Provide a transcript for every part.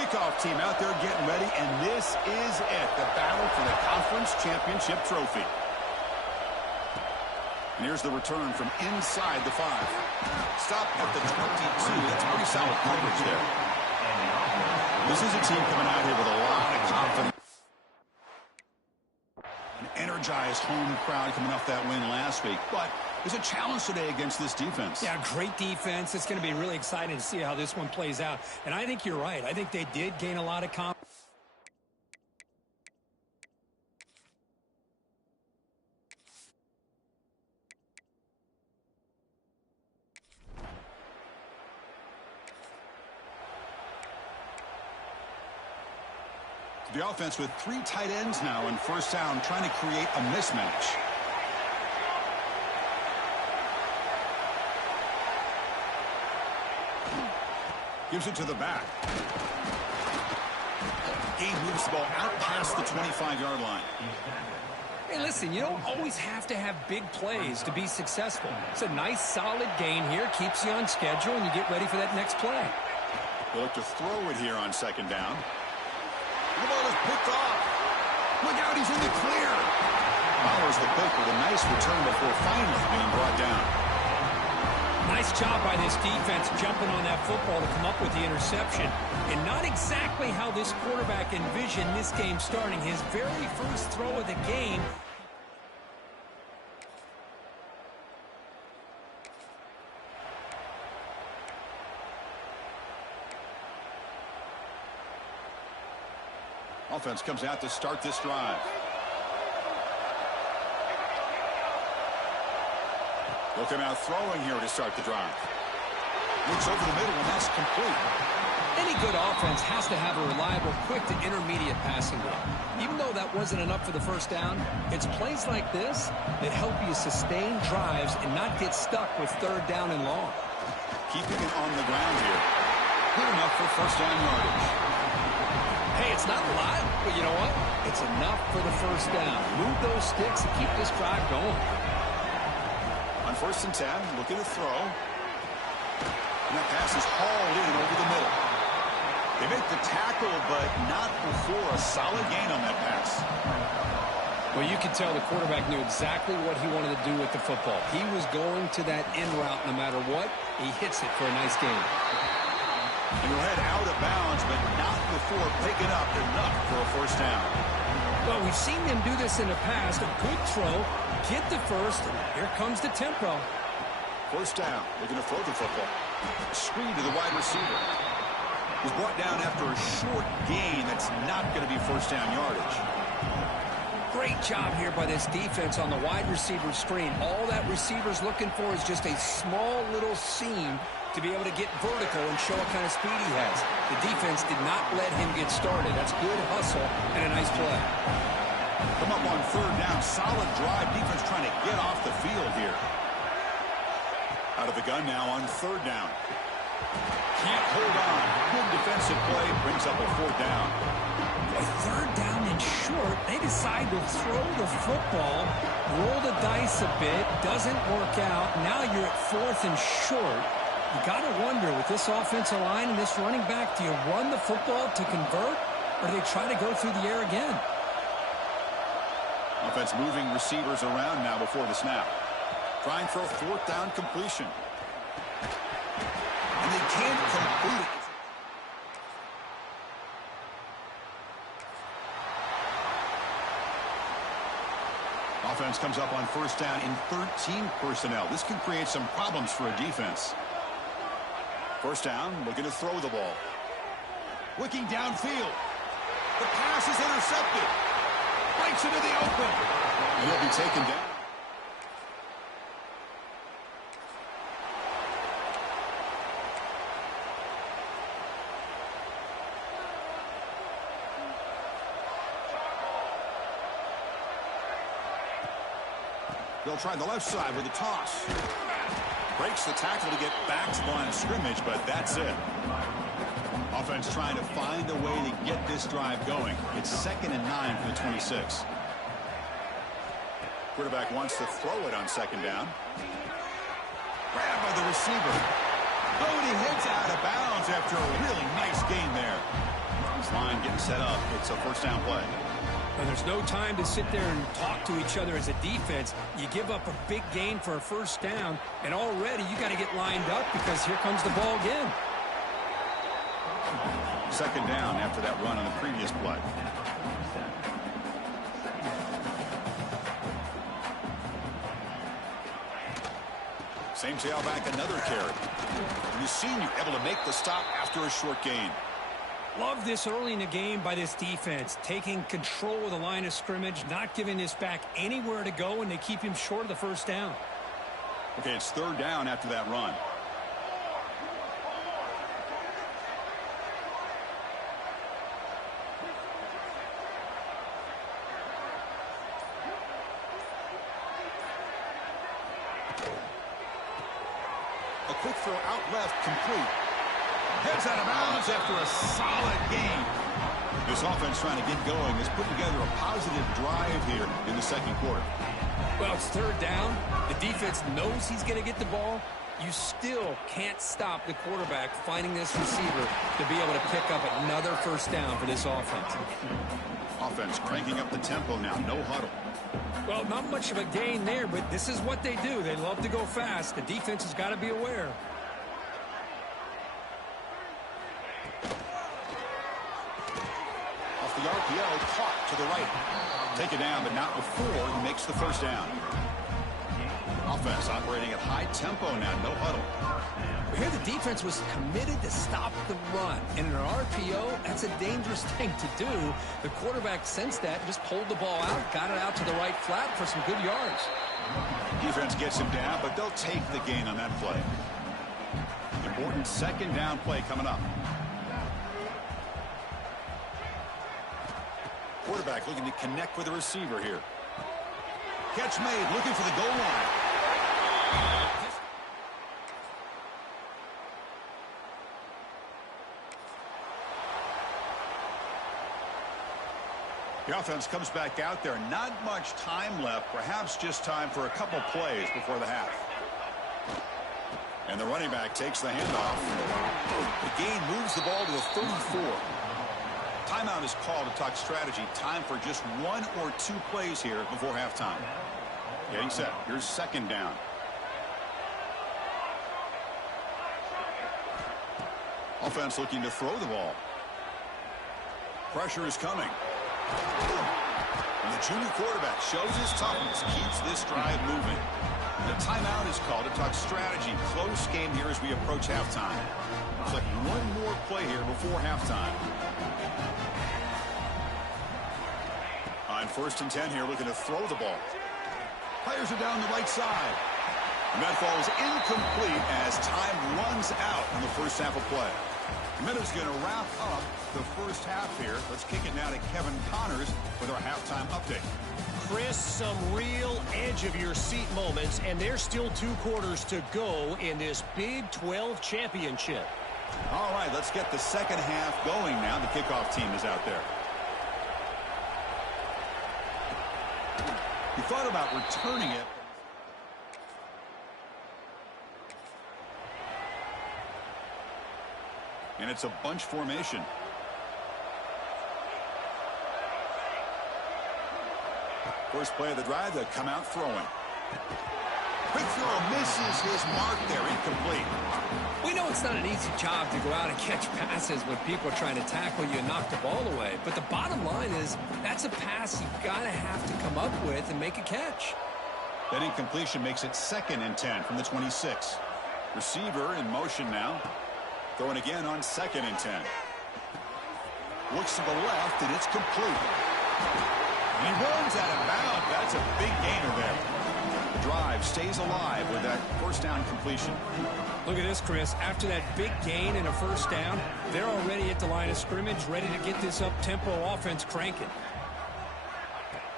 Kickoff team out there getting ready, and this is it, the battle for the conference championship trophy. And here's the return from inside the 5. Stop at the 22. That's pretty solid coverage there. This is a team coming out here with a lot of confidence. An energized home crowd coming off that win last week. But there's a challenge today against this defense. Yeah, great defense. It's going to be really exciting to see how this one plays out. And I think you're right. I think they did gain a lot of confidence. The offense with 3 tight ends now in first down, trying to create a mismatch. Gives it to the back. Game moves the ball out past the 25-yard line. Hey, listen, you don't always have to have big plays to be successful. It's a nice, solid gain here. Keeps you on schedule, and you get ready for that next play. They look to throw it here on second down. The ball is picked off. Look out, he's in the clear. Powers the pick with a nice return before finally being brought down. Nice job by this defense jumping on that football to come up with the interception. And not exactly how this quarterback envisioned this game starting. His very first throw of the game. Offense comes out to start this drive. They'll come out throwing here to start the drive. Looks over the middle, and that's complete. Any good offense has to have a reliable, quick to intermediate passing game. Even though that wasn't enough for the first down, it's plays like this that help you sustain drives and not get stuck with third down and long. Keeping it on the ground here. Good enough for first down yardage. Hey, it's not a lot, but you know what? It's enough for the first down. Move those sticks and keep this drive going. On 1st and 10, looking to throw. And that pass is hauled in over the middle. They make the tackle, but not before a solid gain on that pass. Well, you can tell the quarterback knew exactly what he wanted to do with the football. He was going to that end route no matter what. He hits it for a nice gain. And he'll head out of bounds, but not before picking up enough for a first down. Well, we've seen them do this in the past. A good throw, get the first, and here comes the tempo. First down, looking to throw the football. Screen to the wide receiver. Was brought down after a short gain that's not going to be first down yardage. Great job here by this defense on the wide receiver screen. All that receiver's looking for is just a small little seam to be able to get vertical and show what kind of speed he has. The defense did not let him get started. That's good hustle and a nice play. Come up on third down. Solid drive. Defense trying to get off the field here. Out of the gun now on third down. Can't hold on. Good defensive play. Brings up a fourth down. A third down and short. They decide to throw the football. Roll the dice a bit. Doesn't work out. Now you're at 4th and short. You got to wonder, with this offensive line and this running back, do you run the football to convert, or do they try to go through the air again? Offense moving receivers around now before the snap. Trying for a fourth down completion. And they can't complete it. Offense comes up on first down in 13 personnel. This can create some problems for a defense. First down, looking to throw the ball. Looking downfield. The pass is intercepted. Breaks into the open. And he'll be taken down. They'll try the left side with a toss. Breaks the tackle to get back to the line of scrimmage, but that's it. Offense trying to find a way to get this drive going. It's 2nd and 9 for the 26. Quarterback wants to throw it on second down. Grabbed by the receiver. Oh, and he heads out of bounds after a really nice gain there. set up. It's a first down play. And there's no time to sit there and talk to each other as a defense. You give up a big gain for a first down, and already you got to get lined up because here comes the ball again. Second down after that run on the previous play. Same tailback, another carry. And the senior able to make the stop after a short gain. Love this early in the game by this defense, taking control of the line of scrimmage, not giving this back anywhere to go, and they keep him short of the first down. Okay, it's third down after that run. A quick throw out left, complete. Heads out of bounds after a solid game. This offense trying to get going is putting together a positive drive here in the second quarter. Well, it's third down. The defense knows he's going to get the ball. You still can't stop the quarterback finding this receiver to be able to pick up another first down for this offense. Offense cranking up the tempo now, no huddle. Well, not much of a gain there, but this is what they do. They love to go fast. The defense has got to be aware. Off the RPO, caught to the right. Take it down, but not before he makes the first down. Offense operating at high tempo now, no huddle. Here the defense was committed to stop the run. And in an RPO, that's a dangerous thing to do. The quarterback sensed that, just pulled the ball out, got it out to the right flat for some good yards. Defense gets him down, but they'll take the gain on that play. Important second down play coming up. Quarterback looking to connect with the receiver here. Catch made, looking for the goal line. The offense comes back out there. Not much time left. Perhaps just time for a couple plays before the half. And the running back takes the handoff. The gain moves the ball to the 34. Timeout is called to talk strategy. Time for just one or two plays here before halftime. Getting set. Here's second down. Offense looking to throw the ball. Pressure is coming. And the junior quarterback shows his toughness, keeps this drive moving. The timeout is called to talk strategy. Close game here as we approach halftime. Looks like one more play here before halftime. On 1st and 10 here, looking to throw the ball. Players are down the right side. And that ball is incomplete as time runs out in the first half of play. Minutes going to wrap up the first half here. Let's kick it now to Kevin Connors with our halftime update. Chris, some real edge-of-your-seat moments, and there's still 2 quarters to go in this Big 12 championship. All right, let's get the second half going now. The kickoff team is out there. You thought about returning it. And it's a bunch formation. First play of the drive, they come out throwing. Quick throw misses his mark there, incomplete. We know it's not an easy job to go out and catch passes when people are trying to tackle you and knock the ball away. But the bottom line is that's a pass you've got to have to come up with and make a catch. That incompletion makes it 2nd and 10 from the 26. Receiver in motion now. Throwing again on 2nd and 10. Looks to the left, and it's complete. And he runs out of bounds. That's a big gainer there. The drive stays alive with that first down completion. Look at this, Chris. After that big gain and a first down, they're already at the line of scrimmage, ready to get this up-tempo offense cranking.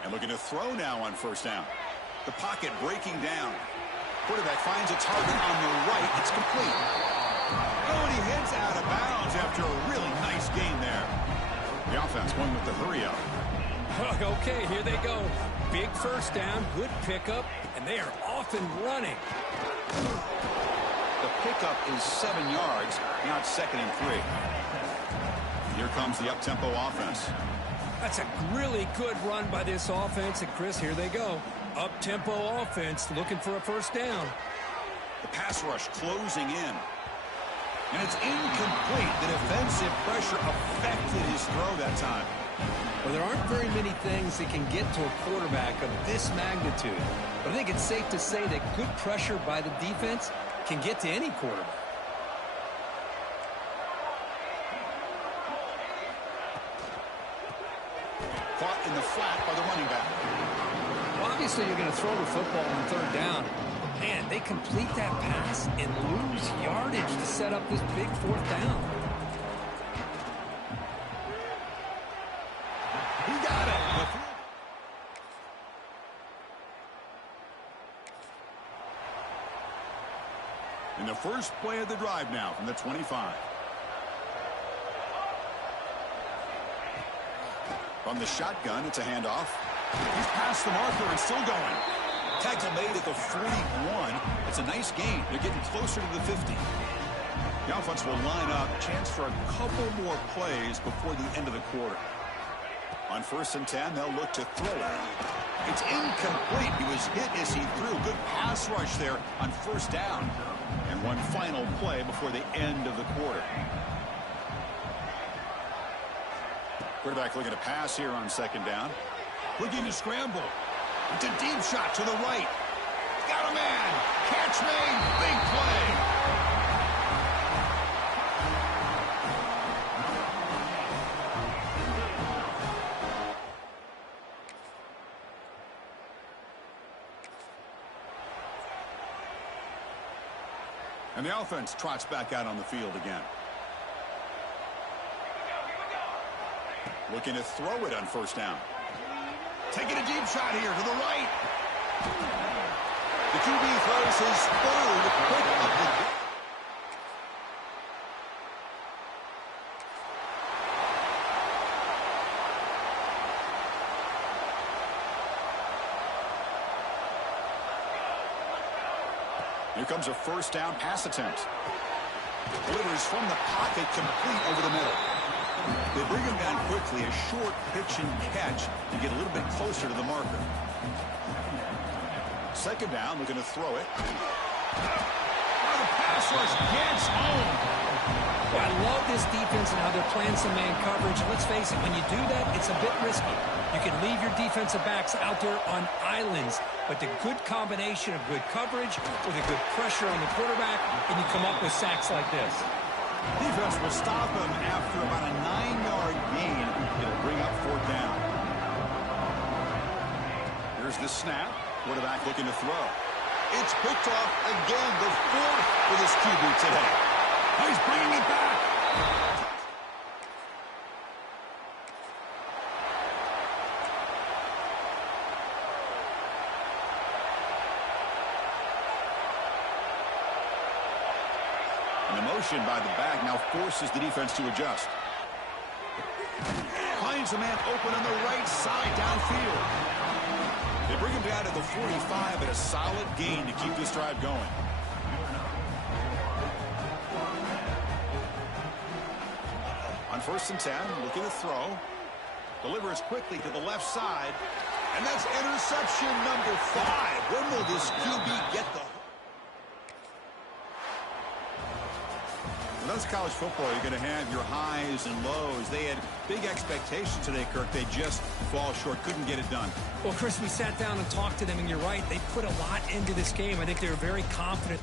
And looking to throw now on first down. The pocket breaking down. Quarterback finds a target on the right. It's complete. Oh, and he heads out of bounds after a really nice gain there. The offense going with the hurry up. Okay, here they go. Big first down, good pickup, and they are off and running. The pickup is 7 yards. Now it's 2nd and 3. The Here comes the up-tempo offense. That's a really good run by this offense. And, Chris, here they go. Up-tempo offense looking for a first down. The pass rush closing in. And it's incomplete. The defensive pressure affected his throw that time. Well, there aren't very many things that can get to a quarterback of this magnitude. But I think it's safe to say that good pressure by the defense can get to any quarterback. Caught in the flat by the running back. Well, obviously, you're going to throw the football on third down. Man, they complete that pass and lose yardage to set up this big fourth down. He got it. In the first play of the drive now from the 25. From the shotgun, it's a handoff. He's past the marker and still going. Tackle made at the 41. It's a nice gain. They're getting closer to the 50. The offense will line up. Chance for a couple more plays before the end of the quarter. On 1st and 10, they'll look to throw it. It's incomplete. He was hit as he threw. Good pass rush there on 1st down. And one final play before the end of the quarter. Quarterback looking to pass here on 2nd down. Looking to scramble. It's a deep shot to the right. Got a man. Catch made. Big play. And the offense trots back out on the field again. Looking to throw it on 1st down. Taking a deep shot here to the right. The QB throws his 3rd pick of the day. Here comes a 1st down pass attempt. Delivers from the pocket, complete over the middle. They bring him down quickly, a short pitch and catch to get a little bit closer to the marker. 2nd down, looking to throw it. Oh, the pass rush gets home. Well, I love this defense and how they're playing some man coverage. Let's face it, when you do that, it's a bit risky. You can leave your defensive backs out there on islands, but the good combination of good coverage with a good pressure on the quarterback, and you come up with sacks like this. Defense will stop him after about a 9-yard gain. It'll bring up 4th down. Here's the snap. Quarterback looking to throw. It's picked off again, the 4th for this QB today. Oh, he's bringing it back. And the motion by the back now forces the defense to adjust. Finds a man open on the right side downfield. They bring him down to the 45 at a solid gain to keep this drive going. On 1st and 10, looking to throw. Delivers quickly to the left side. And that's interception number 5. When will this QB get the... Well, that's college football. You're going to have your highs and lows. They had big expectations today, Kirk. They just fall short. Couldn't get it done. Well, Chris, we sat down and talked to them, and you're right. They put a lot into this game. I think they were very confident.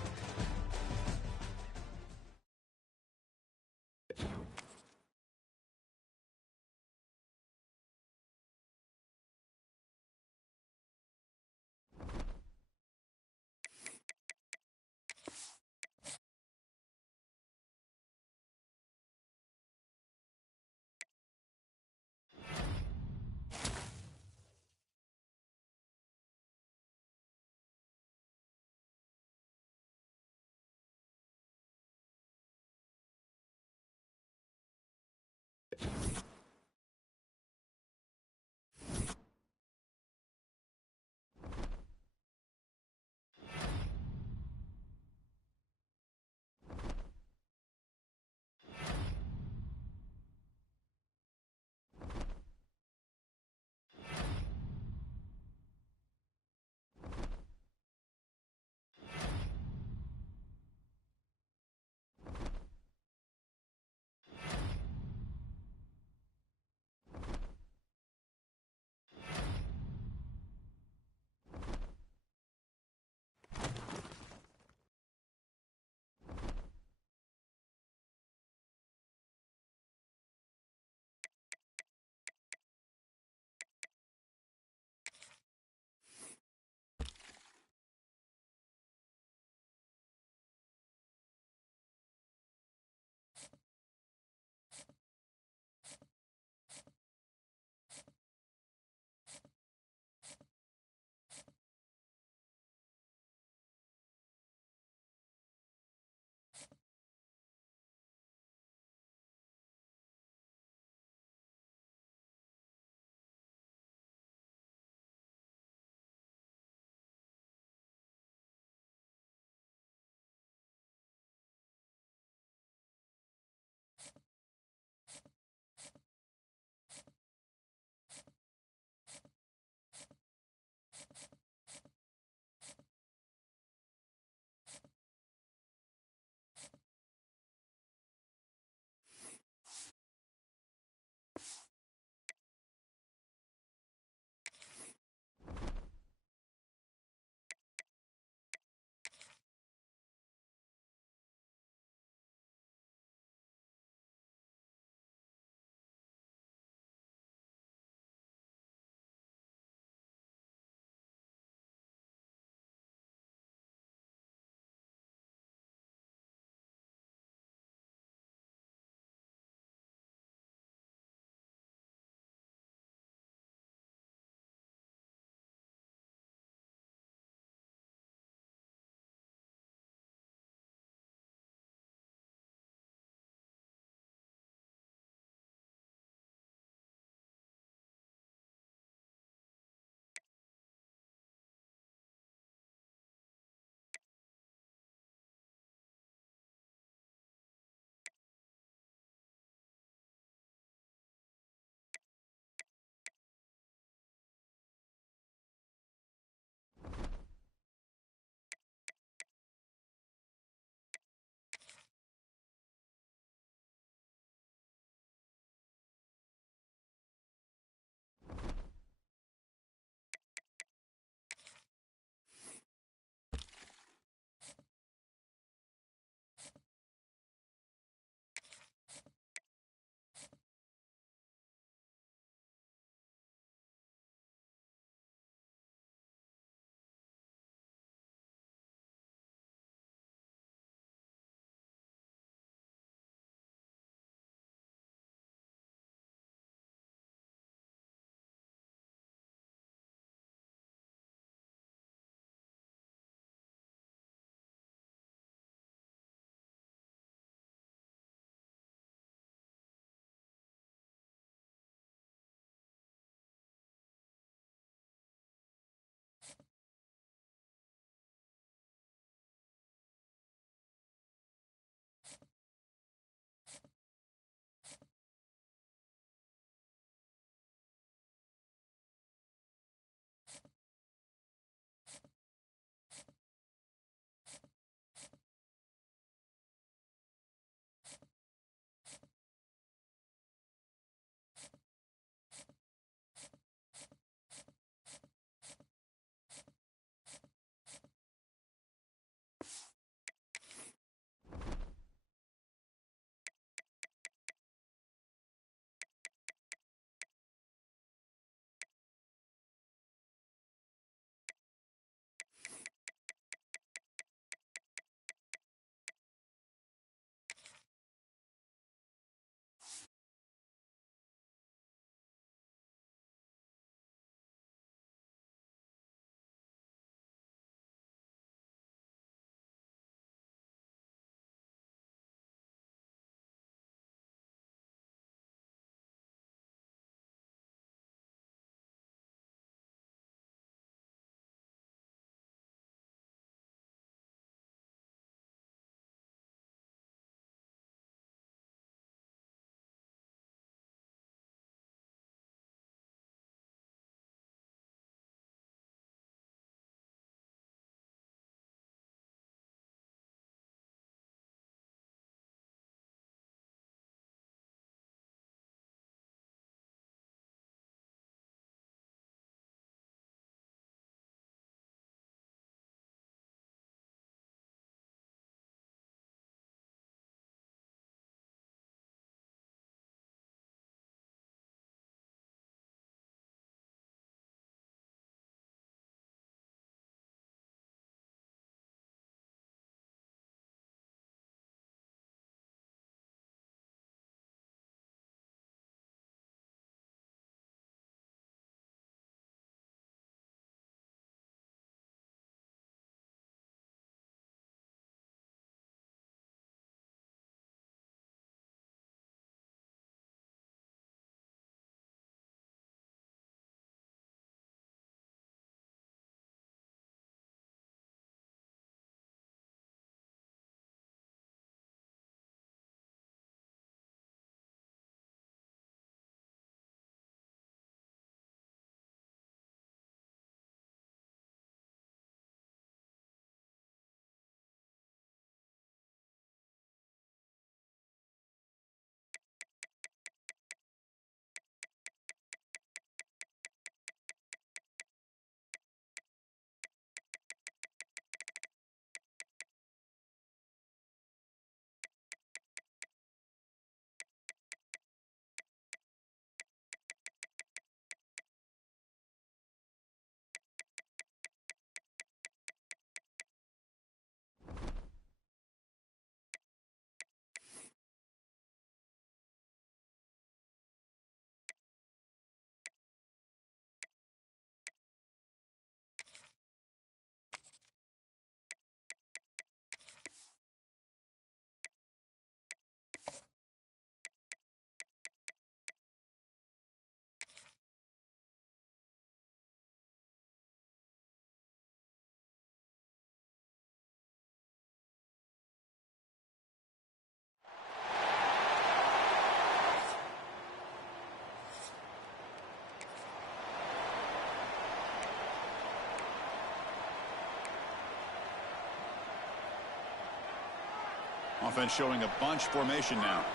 Offense showing a bunch formation now.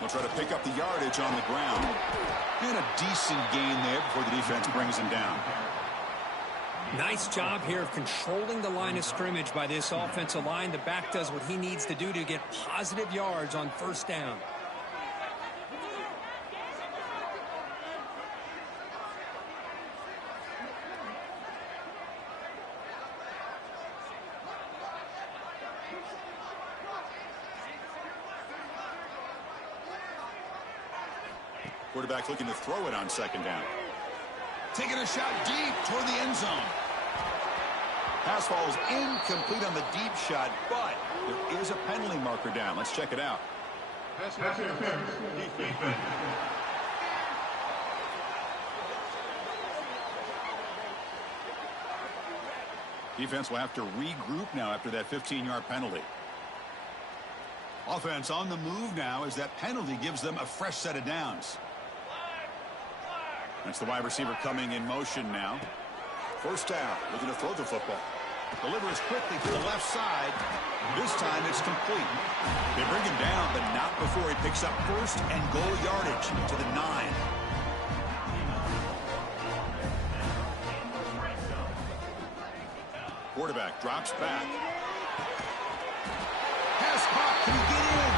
They'll try to pick up the yardage on the ground. And a decent gain there before the defense brings him down. Nice job here of controlling the line of scrimmage by this offensive line. The back does what he needs to do to get positive yards on first down. Quarterback looking to throw it on second down. Taking a shot deep toward the end zone. Pass falls incomplete on the deep shot, but there is a penalty marker down. Let's check it out. Defense will have to regroup now after that 15-yard penalty. Offense on the move now as that penalty gives them a fresh set of downs. That's the wide receiver coming in motion now. First down, looking to throw the football. Delivers quickly to the left side. This time it's complete. They bring him down, but not before he picks up first and goal yardage to the 9. Quarterback drops back. Pass caught. Can he get in?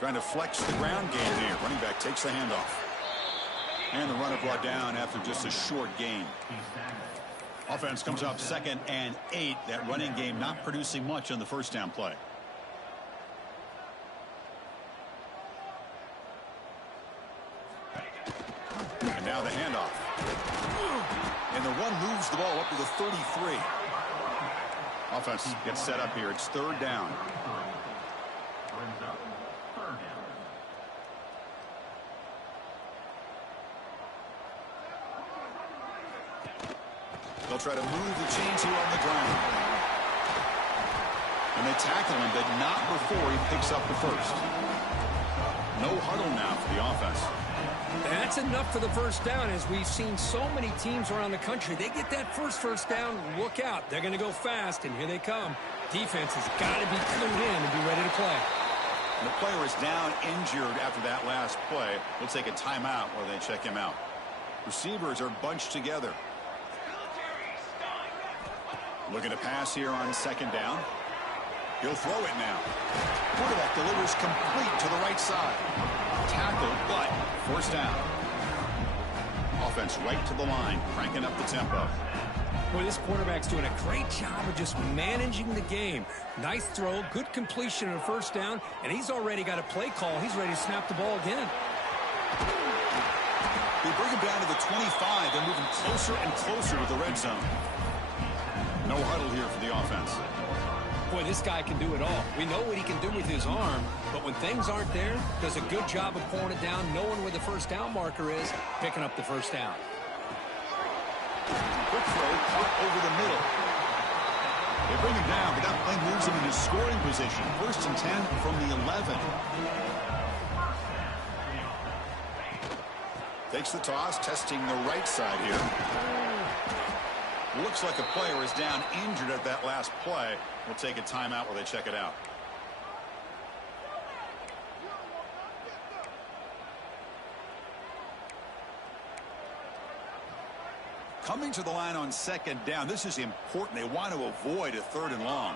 Trying to flex the ground game here. Running back takes the handoff. And the runner brought down after just a short gain. Offense comes up 2nd and 8. That running game not producing much on the first down play. And now the handoff. And the run moves the ball up to the 33. Offense gets set up here. It's 3rd down. They'll try to move the chains here on the ground. And they tackle him, but not before he picks up the first. No huddle now for the offense. That's enough for the first down. As we've seen so many teams around the country, they get that first down, look out. They're going to go fast, and here they come. Defense has got to be clued in and be ready to play. And the player is down injured after that last play. We'll take a timeout while they check him out. Receivers are bunched together. Looking to pass here on 2nd down. He'll throw it now. Quarterback delivers complete to the right side. Tackled, but first down. Offense right to the line, cranking up the tempo. Boy, this quarterback's doing a great job of just managing the game. Nice throw, good completion on first down, and he's already got a play call. He's ready to snap the ball again. They bring him down to the 25. They're moving closer and closer to the red zone. No huddle here for the offense. Boy, this guy can do it all. We know what he can do with his arm, but when things aren't there, does a good job of pulling it down, knowing where the first down marker is, picking up the first down. Quick throw caught over the middle. They bring him down, but that play moves him into scoring position. 1st and 10 from the 11. Takes the toss, testing the right side here. Looks like a player is down injured at that last play. We'll take a timeout while they check it out. Coming to the line on 2nd down. This is important. They want to avoid a 3rd and long.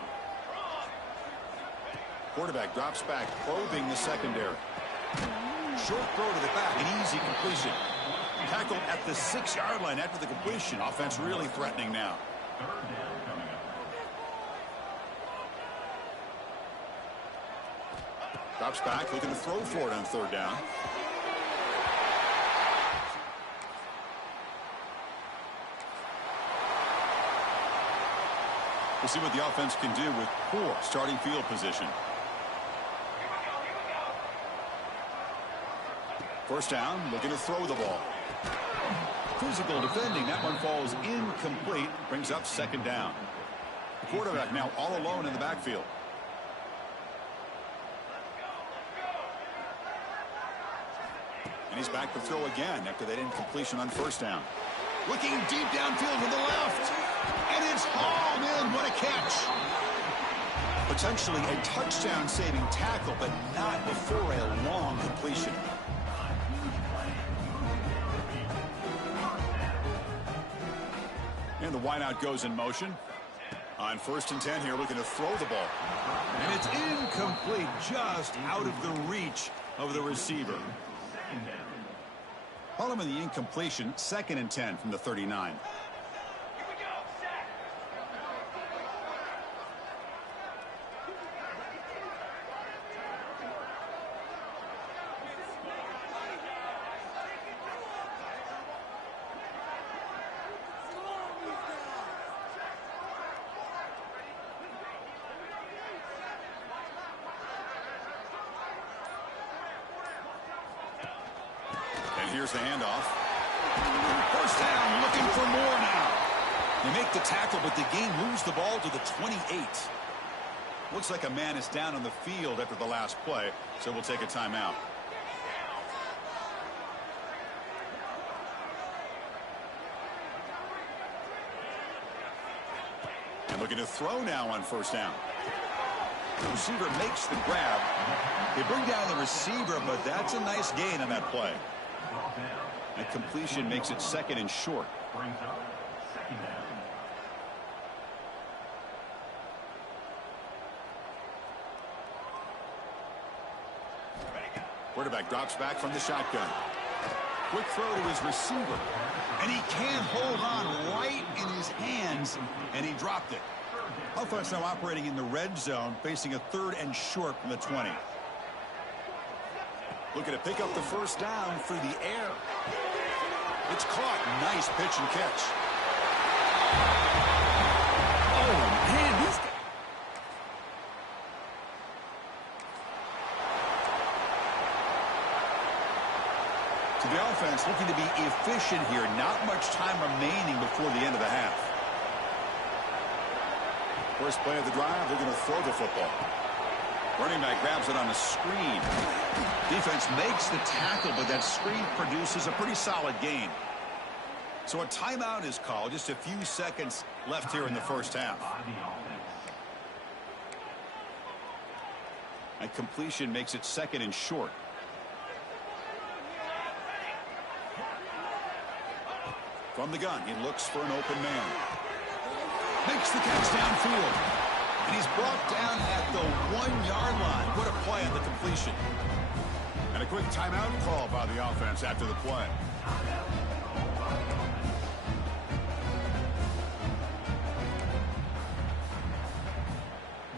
Quarterback drops back, probing the secondary. Short throw to the back, an easy completion. Tackled at the 6-yard line after the completion. Offense really threatening now. Drops back, looking to throw for it on 3rd down. We'll see what the offense can do with poor starting field position. First down, looking to throw the ball. Physical defending. That one falls incomplete. Brings up second down. The quarterback now all alone in the backfield. And he's back to throw again after that incompletion on first down. Looking deep downfield to the left. And it's hauled in. What a catch. Potentially a touchdown-saving tackle, but not before a long completion. And the wideout goes in motion. On 1st and 10 here, looking to throw the ball. And it's incomplete, just out of the reach of the receiver. Following the incompletion, 2nd and 10 from the 39. Here's the handoff. First down, looking for more now. They make the tackle, but the game moves the ball to the 28. Looks like a man is down on the field after the last play, so we'll take a timeout. And looking to throw now on first down. The receiver makes the grab. They bring down the receiver, but that's a nice gain on that play. And completion makes it 2nd and short. Quarterback drops back from the shotgun. Quick throw to his receiver. And he can't hold on right in his hands, and he dropped it. Offense now operating in the red zone, facing a 3rd and short from the 20. Looking to pick up the first down through the air. It's caught. Nice pitch and catch. Oh, man, these guys. To the offense, looking to be efficient here. Not much time remaining before the end of the half. First play of the drive, they're going to throw the football. Running back grabs it on a screen. Defense makes the tackle, but that screen produces a pretty solid gain. So a timeout is called. Just a few seconds left here in the first half. And completion makes it 2nd and short. From the gun, he looks for an open man. Makes the catch downfield. And he's brought down at the 1-yard line. What a play on the completion. And a quick timeout call by the offense after the play.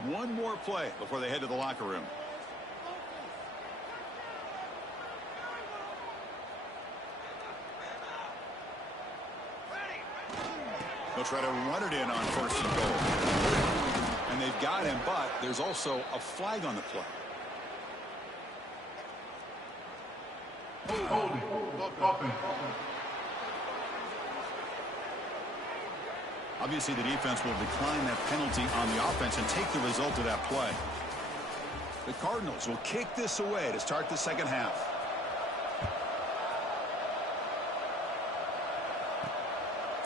One more play before they head to the locker room. They'll try to run it in on 1st and goal. And they've got him, but there's also a flag on the play. Obviously, the defense will decline that penalty on the offense and take the result of that play. The Cardinals will kick this away to start the second half.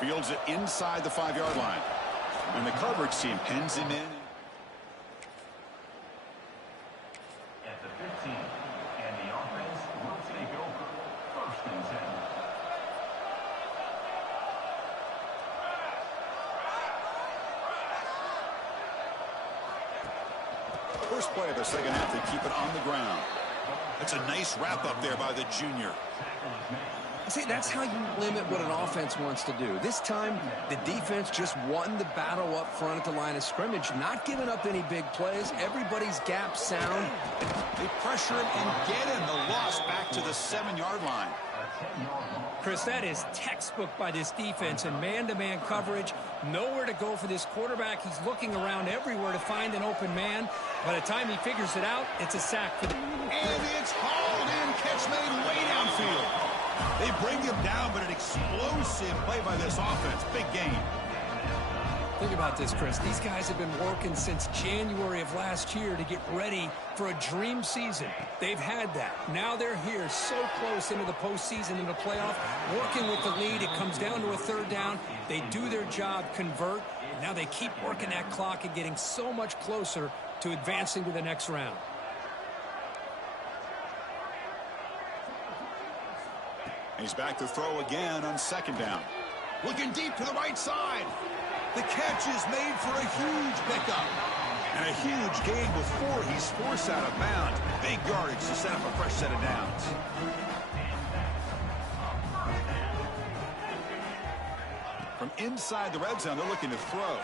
Fields it inside the 5-yard line. And the coverage team pins him in. At the 15, and the offense will take over 1st and 10. First play of the second half, they keep it on the ground. That's a nice wrap up there by the junior. See, that's how you limit what an offense wants to do. This time, the defense just won the battle up front at the line of scrimmage, not giving up any big plays. Everybody's gap sound. They pressure him and get him. The loss back to the 7-yard line. Chris, that is textbook by this defense and man-to-man coverage. Nowhere to go for this quarterback. He's looking around everywhere to find an open man. By the time he figures it out, it's a sack for the... And it's hauled in. Catch made way downfield. They bring him down, but an explosive play by this offense. Big game. Think about this, Chris. These guys have been working since January of last year to get ready for a dream season. They've had that. Now they're here so close into the postseason and the playoff, working with the lead. It comes down to a third down. They do their job, convert. And now they keep working that clock and getting so much closer to advancing to the next round. He's back to throw again on second down. Looking deep to the right side. The catch is made for a huge pickup. And a huge gain before he's forced out of bounds. Big yardage to set up a fresh set of downs. From inside the red zone, they're looking to throw.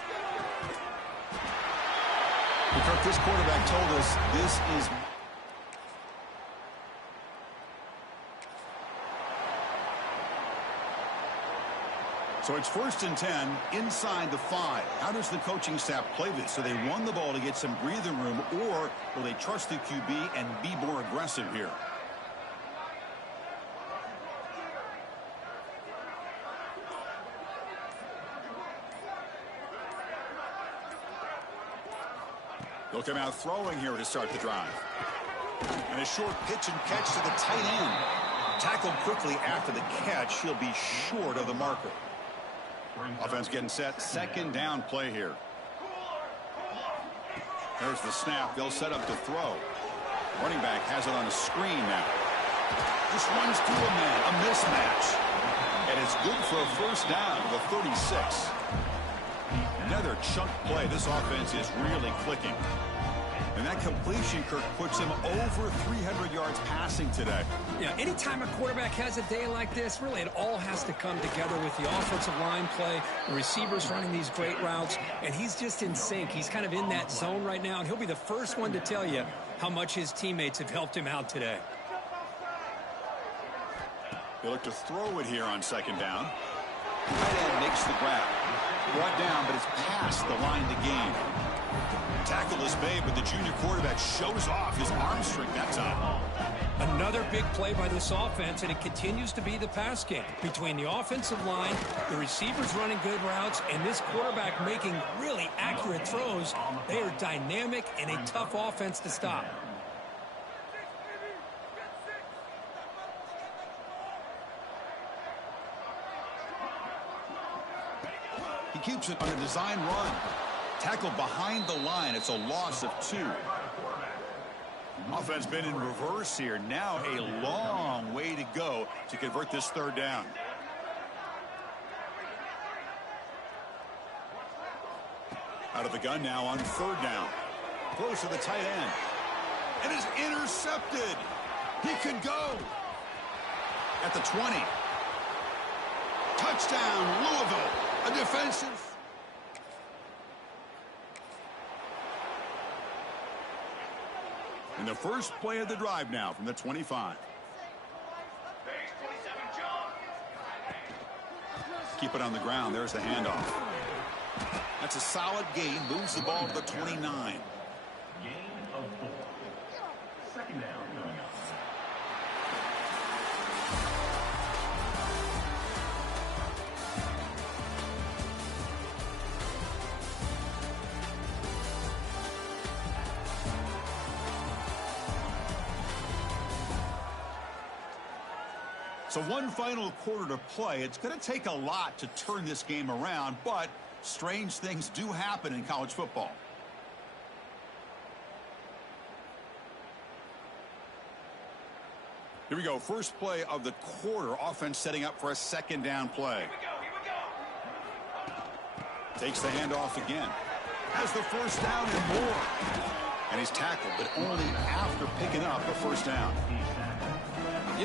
Because this quarterback told us this is... So it's 1st and 10 inside the 5. How does the coaching staff play this? So they won the ball to get some breathing room, or will they trust the QB and be more aggressive here? They'll come out throwing here to start the drive. And a short pitch and catch to the tight end. Tackled quickly after the catch. He'll be short of the marker. Offense getting set. Second down play here. There's the snap. They'll set up to throw. Running back has it on a screen now. Just runs through a man. A mismatch. And it's good for a first down to the 36. Another chunk play. This offense is really clicking. And that completion, Kirk, puts him over 300 yards passing today. Yeah, anytime a quarterback has a day like this, really it all has to come together with the offensive line play, the receivers running these great routes, and he's just in sync. He's kind of in that zone right now, and he'll be the first one to tell you how much his teammates have helped him out today. They look to throw it here on second down. Tight end makes the grab. Brought down, but it's past the line to gain. Tackle is made, but the junior quarterback shows off his arm strength that time. Another big play by this offense, and it continues to be the pass game. Between the offensive line, the receivers running good routes, and this quarterback making really accurate throws, they are dynamic and a tough offense to stop. He keeps it on a design run. Tackled behind the line. It's a loss of 2. Offense been in reverse here. Now a long way to go to convert this third down. Out of the gun now on third down. Throws to the tight end. And is intercepted. He could go. At the 20. Touchdown, Louisville. A defensive. And the first play of the drive now from the 25. Keep it on the ground. There's the handoff. That's a solid gain. Moves the ball to the 29. Gain of 4. Second down going up. So one final quarter to play. It's going to take a lot to turn this game around, but strange things do happen in college football. Here we go. First play of the quarter. Offense setting up for a second down play. Takes the handoff again. Has the first down and more. And he's tackled, but only after picking up a first down.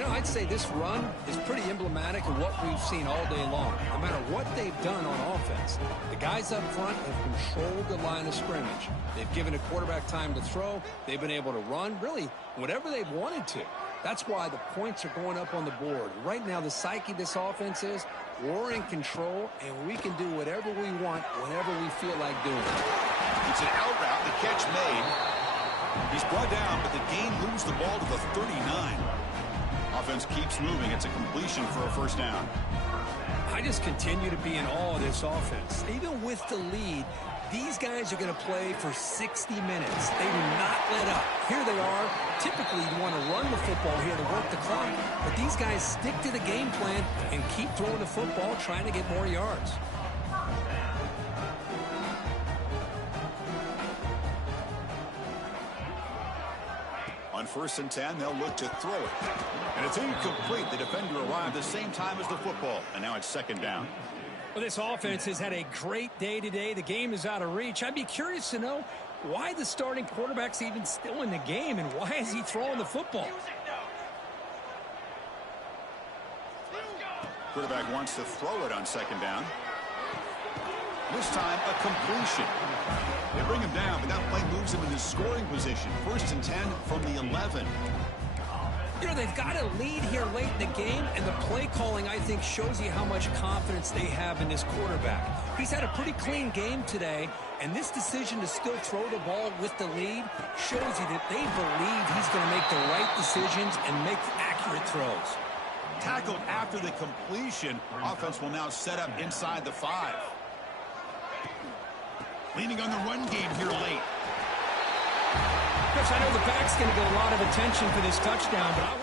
I'd say this run is pretty emblematic of what we've seen all day long. No matter what they've done on offense, the guys up front have controlled the line of scrimmage. They've given a quarterback time to throw. They've been able to run, really, whatever they've wanted to. That's why the points are going up on the board. Right now, the psyche of this offense is we're in control, and we can do whatever we want whenever we feel like doing it. It's an out route. The catch made. He's brought down, but the gain moves the ball to the 39. Offense keeps moving. It's a completion for a first down. I just continue to be in awe of this offense. Even with the lead, these guys are going to play for 60 minutes. They do not let up. Here they are. Typically, you want to run the football here to work the clock, but these guys stick to the game plan and keep throwing the football, trying to get more yards. On 1st and 10, they'll look to throw it. And it's incomplete. The defender arrived the same time as the football, and now it's 2nd down. Well, this offense has had a great day today. The game is out of reach. I'd be curious to know why the starting quarterback's even still in the game, and why is he throwing the football? Quarterback wants to throw it on 2nd down. This time, a completion. They bring him down, but that play moves him into scoring position. 1st and 10 from the 11. They've got a lead here late in the game, and the play calling, I think, shows you how much confidence they have in this quarterback. He's had a pretty clean game today, and this decision to still throw the ball with the lead shows you that they believe he's going to make the right decisions and make accurate throws. Tackled after the completion. Offense will now set up inside the 5. Leaning on the run game here late. Chris, I know the back's going to get a lot of attention for this touchdown, but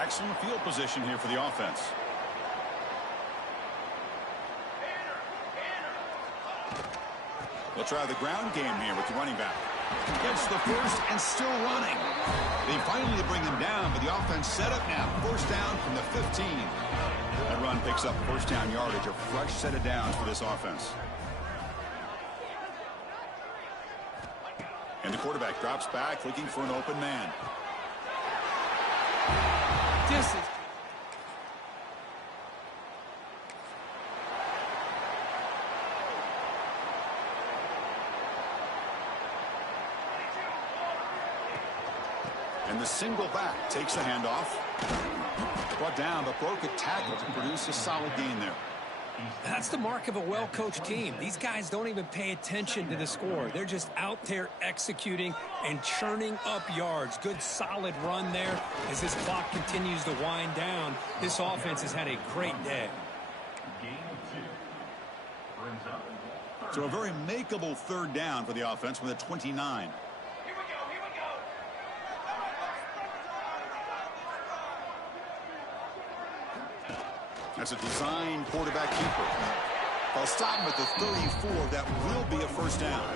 excellent field position here for the offense. They'll try the ground game here with the running back. Gets the first and still running. They finally bring him down, but the offense set up now. 1st down from the 15. That run picks up 1st down yardage, a fresh set of downs for this offense. And the quarterback drops back, looking for an open man. this is... And the single back takes the handoff. Brought down, but broke a tackle to produce a solid gain there. That's the mark of a well-coached team. These guys don't even pay attention to the score. They're just out there executing and churning up yards. Good, solid run there as this clock continues to wind down. This offense has had a great day. So a very makeable 3rd down for the offense with a 29. That's a design quarterback keeper. They'll stop him at the 34. That will be a 1st down.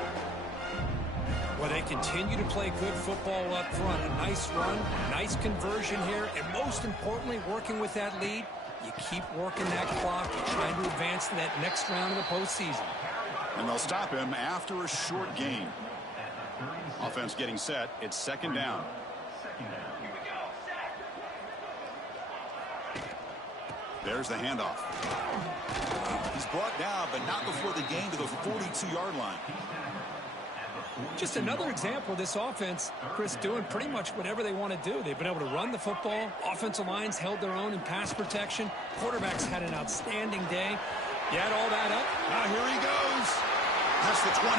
Well, they continue to play good football up front. A nice run, nice conversion here, and most importantly, working with that lead, you keep working that clock. You're trying to advance to that next round of the postseason. And they'll stop him after a short gain. Offense getting set. It's 2nd down. There's the handoff. He's brought down, but not before the gain to the 42-yard line. Just another example of this offense, Chris, doing pretty much whatever they want to do. They've been able to run the football. Offensive lines held their own in pass protection. Quarterbacks had an outstanding day. You add all that up. Now here he goes. That's the 20.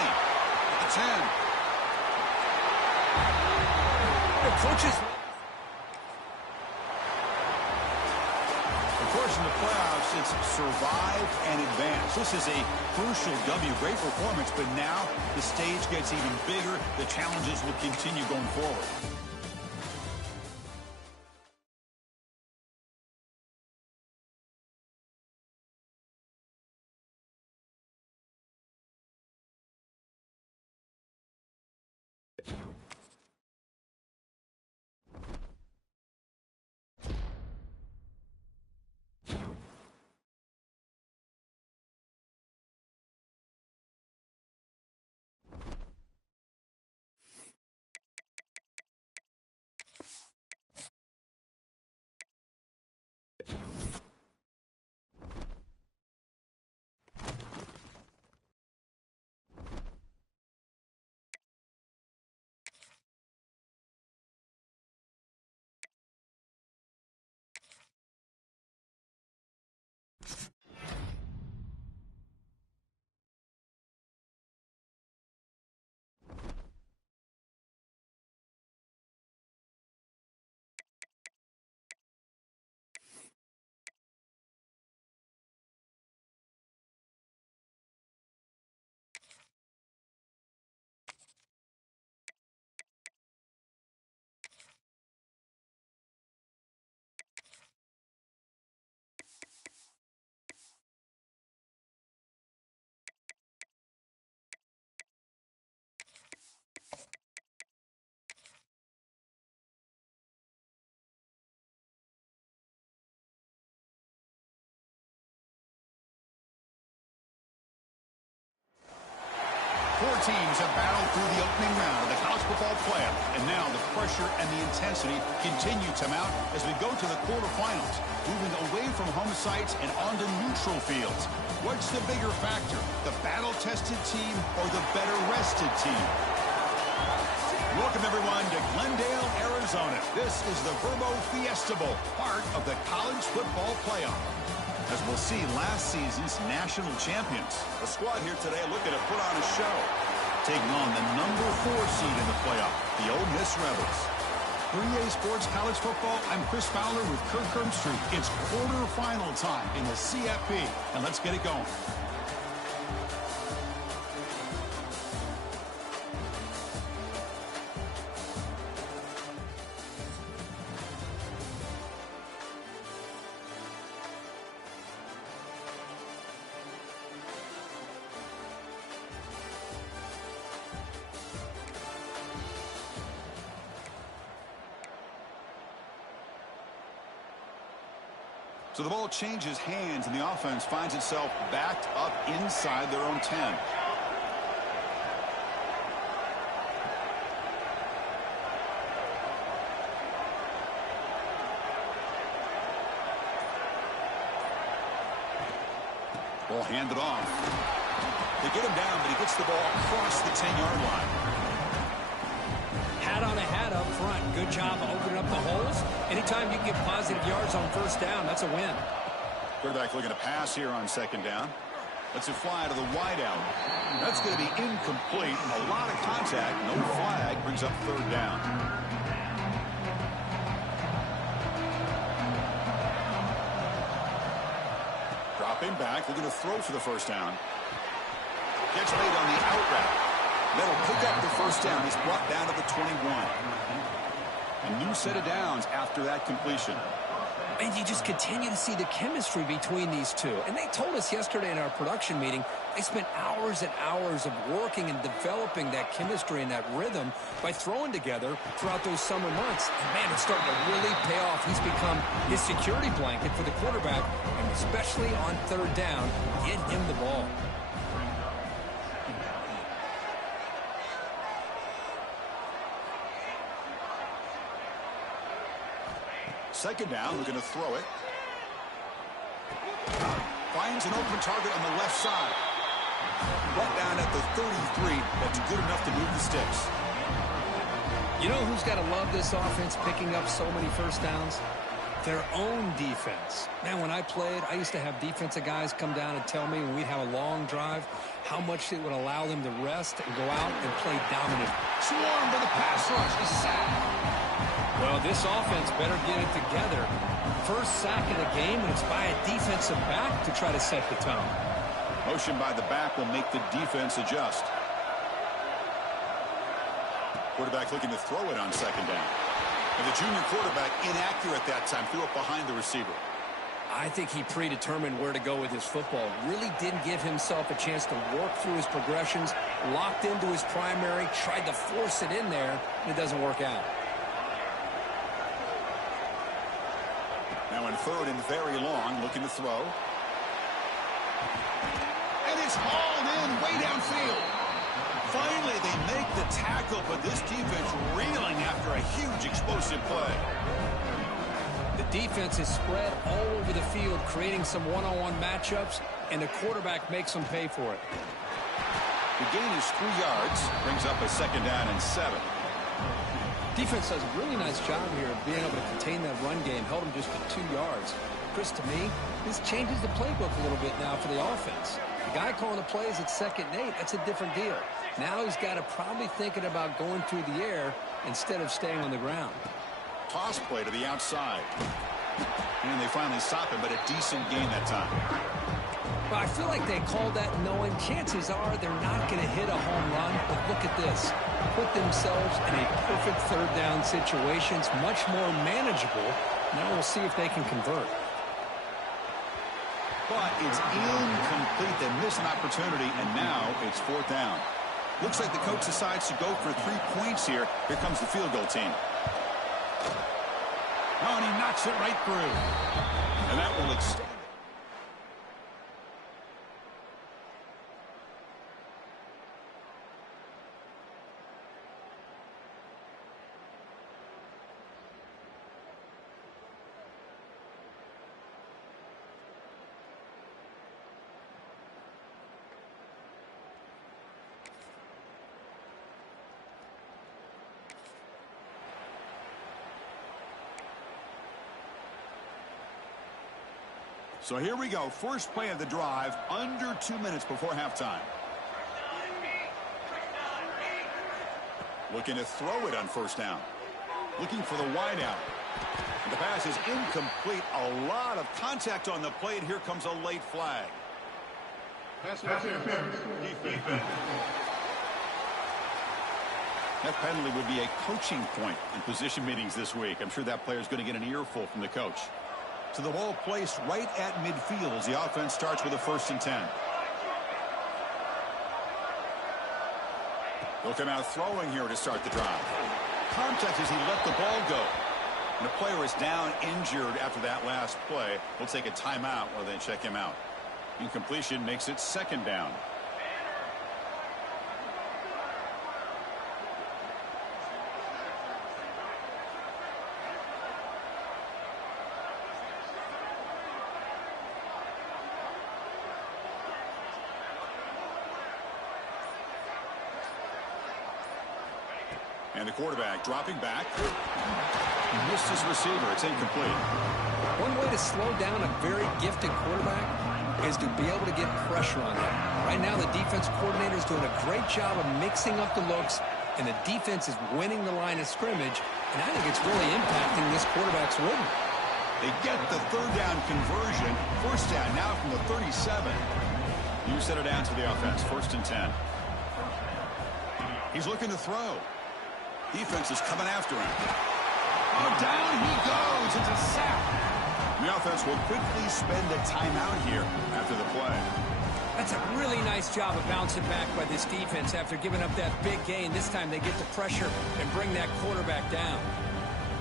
The 10. The coaches... Of course, in the playoffs, it's survive and advance. This is a crucial W. Great performance, but now the stage gets even bigger. The challenges will continue going forward. Four teams have battled through the opening round of the college football playoff, and now the pressure and the intensity continue to mount as we go to the quarterfinals, moving away from home sites and onto neutral fields. What's the bigger factor, the battle-tested team or the better-rested team? Welcome, everyone, to Glendale, Arizona. This is the Verbo Fiesta Bowl, part of the college football playoff. As we'll see, last season's national champions. The squad here today looking to put on a show, taking on the number 4 seed in the playoff, the Ole Miss Rebels. For EA Sports College Football, I'm Chris Fowler with Kirk Herbstreit. It's quarterfinal time in the CFP, and let's get it going. So the ball changes hands, and the offense finds itself backed up inside their own 10. Ball handed off. They get him down, but he gets the ball across the 10-yard line. Hat on a hat up front. Good job opening up the holes. Anytime you can get positive yards on first down, that's a win. Quarterback looking to pass here on second down. Lets it fly to the wideout. That's going to be incomplete. A lot of contact. No flag. Brings up third down. Dropping back. Looking to throw for the first down. Gets made on the out route. That'll pick up the first down. He's brought down to the 21. A new set of downs after that completion. And you just continue to see the chemistry between these two. And they told us yesterday in our production meeting, they spent hours and hours of working and developing that chemistry and that rhythm by throwing together throughout those summer months. And, man, it's starting to really pay off. He's become his security blanket for the quarterback, and especially on third down, get him the ball. Second down, we're going to throw it. Finds an open target on the left side. Brought down at the 33. That's good enough to move the sticks. You know who's got to love this offense picking up so many first downs? Their own defense. Man, when I played, I used to have defensive guys come down and tell me when we'd have a long drive how much it would allow them to rest and go out and play dominant. Swarm to the pass rush. A sack. Well, this offense better get it together. First sack of the game, and it's by a defensive back to try to set the tone. Motion by the back will make the defense adjust. Quarterback looking to throw it on second down. And the junior quarterback inaccurate that time, threw it behind the receiver. I think he predetermined where to go with his football. Really didn't give himself a chance to work through his progressions, locked into his primary, tried to force it in there, and it doesn't work out. Now in third and very long, looking to throw. And it's hauled in way downfield. Finally, they make the tackle, but this defense reeling after a huge explosive play. The defense is spread all over the field, creating some one-on-one matchups, and the quarterback makes them pay for it. The gain is 3 yards, brings up a second down and 7. Defense does a really nice job here of being able to contain that run game, held him just to 2 yards. Chris, to me, this changes the playbook a little bit now for the offense. The guy calling the plays at 2nd and 8, that's a different deal. Now he's got to probably thinking about going through the air instead of staying on the ground. Toss play to the outside. And they finally stop him, but a decent gain that time. Well, I feel like they called that knowing chances are they're not going to hit a home run. But look at this. Put themselves in a perfect third down situation. It's much more manageable. Now we'll see if they can convert. But it's incomplete. They miss an opportunity, and now it's 4th down. Looks like the coach decides to go for 3 points here. Here comes the field goal team. Oh, and he knocks it right through. And that will extend. So here we go. First play of the drive, under 2 minutes before halftime. Looking to throw it on first down. Looking for the wide out. The pass is incomplete. A lot of contact on the play, and here comes a late flag. Pass interference. Defense. That penalty would be a coaching point in position meetings this week. I'm sure that player is going to get an earful from the coach. So the ball placed right at midfield as the offense starts with a 1st and 10. They'll come out throwing here to start the drive. Contact as he let the ball go. And the player is down injured after that last play. We'll take a timeout while they check him out. Incompletion makes it 2nd down. And the quarterback dropping back. He missed his receiver. It's incomplete. One way to slow down a very gifted quarterback is to be able to get pressure on him. Right now, the defense coordinator is doing a great job of mixing up the looks, and the defense is winning the line of scrimmage, and I think it's really impacting this quarterback's rhythm. They get the 3rd down conversion. 1st down now from the 37. You set it down to the offense. 1st and 10. He's looking to throw. Defense is coming after him. Oh, down he goes. It's a sack. The offense will quickly spend a timeout here after the play. That's a really nice job of bouncing back by this defense after giving up that big gain. This time they get the pressure and bring that quarterback down.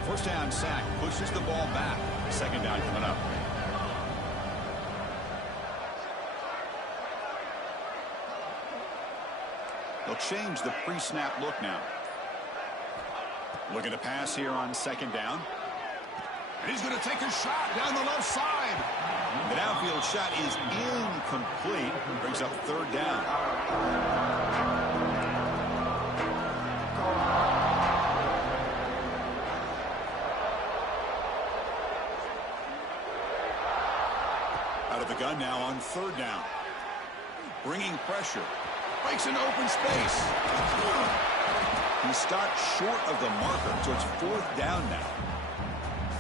1st down sack pushes the ball back. 2nd down coming up. They'll change the pre-snap look now. Looking to pass here on 2nd down. And he's going to take a shot down the left side. The downfield shot is incomplete. Brings up 3rd down. Out of the gun now on 3rd down. Bringing pressure. Breaks into open space. He stopped short of the marker, so it's 4th down now.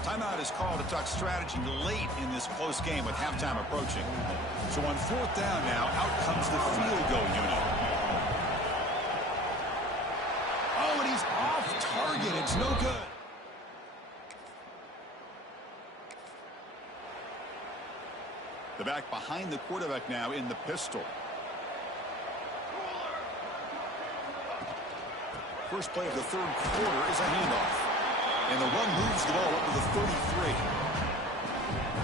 Timeout is called to talk strategy late in this close game with halftime approaching. So on 4th down now, out comes the field goal unit. Oh, and he's off target. It's no good. The back behind the quarterback now in the pistol. First play of the 3rd quarter is a handoff. And the run moves the ball up to the 33.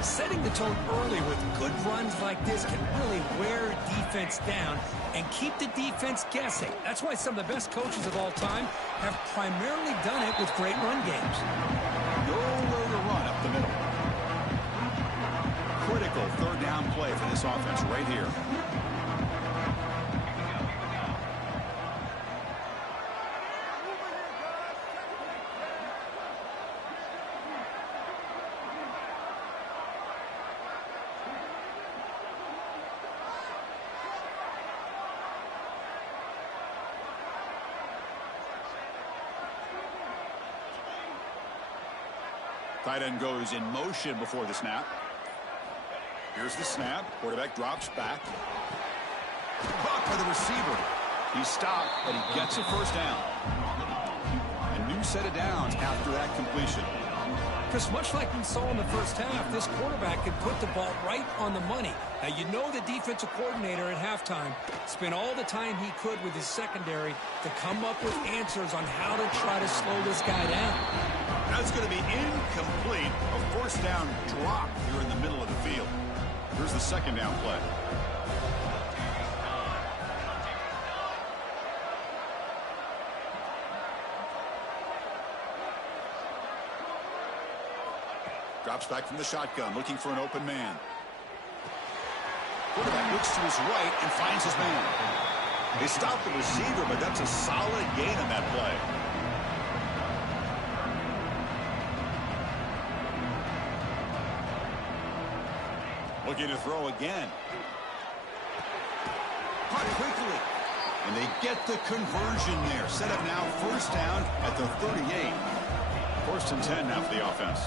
Setting the tone early with good runs like this can really wear a defense down and keep the defense guessing. That's why some of the best coaches of all time have primarily done it with great run games. Nowhere to run up the middle. Critical 3rd down play for this offense right here. Tight end goes in motion before the snap. Here's the snap. Quarterback drops back. Caught by the receiver. He stopped, but he gets a 1st down. A new set of downs after that completion. Chris, much like we saw in the 1st half, this quarterback can put the ball right on the money. Now, you know the defensive coordinator at halftime spent all the time he could with his secondary to come up with answers on how to try to slow this guy down. That's going to be incomplete. A 1st down drop here in the middle of the field. Here's the 2nd down play. Drops back from the shotgun, looking for an open man. Quarterback looks to his right and finds his man. They stopped the receiver, but that's a solid gain on that play. Looking to throw again. Caught quickly. And they get the conversion there. Set up now, first down at the 38. First and 10 now for the offense.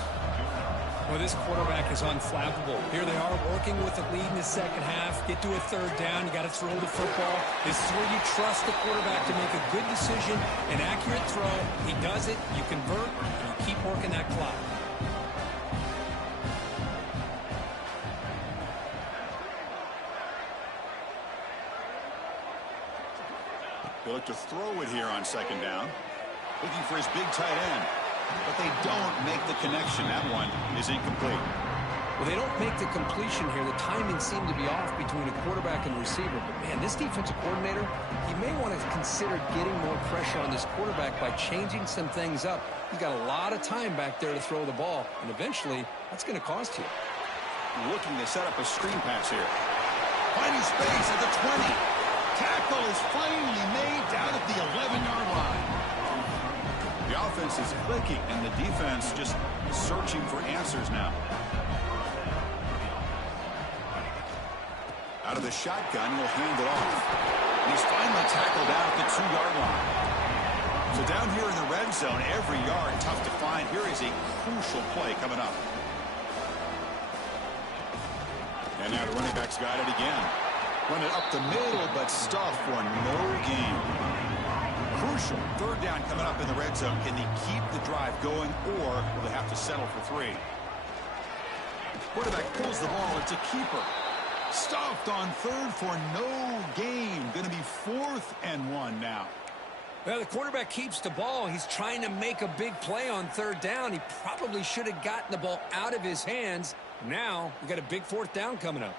Well, this quarterback is unflappable. Here they are working with the lead in the second half. Get to a third down. You got to throw the football. This is where you trust the quarterback to make a good decision, an accurate throw. He does it. You convert, and you keep working that clock. They look to throw it here on second down. Looking for his big tight end. But they don't make the connection. That one is incomplete. Well, they don't make the completion here. The timing seemed to be off between a quarterback and the receiver. But, man, this defensive coordinator, he may want to consider getting more pressure on this quarterback by changing some things up. He's got a lot of time back there to throw the ball. And eventually, that's going to cost you. Looking to set up a screen pass here. Finding space at the 20. Tackle is finally made down at the 11-yard line. The offense is clicking, and the defense just searching for answers now. Out of the shotgun, he'll hand it off. And he's finally tackled down at the 2-yard line. So down here in the red zone, every yard tough to find. Here is a crucial play coming up. And now the running back's got it again. Run it up the middle, but stuffed for no gain. Crucial third down coming up in the red zone. Can they keep the drive going, or will they have to settle for 3? Quarterback pulls the ball. It's a keeper. Stuffed on third for no gain. Going to be 4th and 1 now. Well, the quarterback keeps the ball. He's trying to make a big play on third down. He probably should have gotten the ball out of his hands. Now, we got a big 4th down coming up.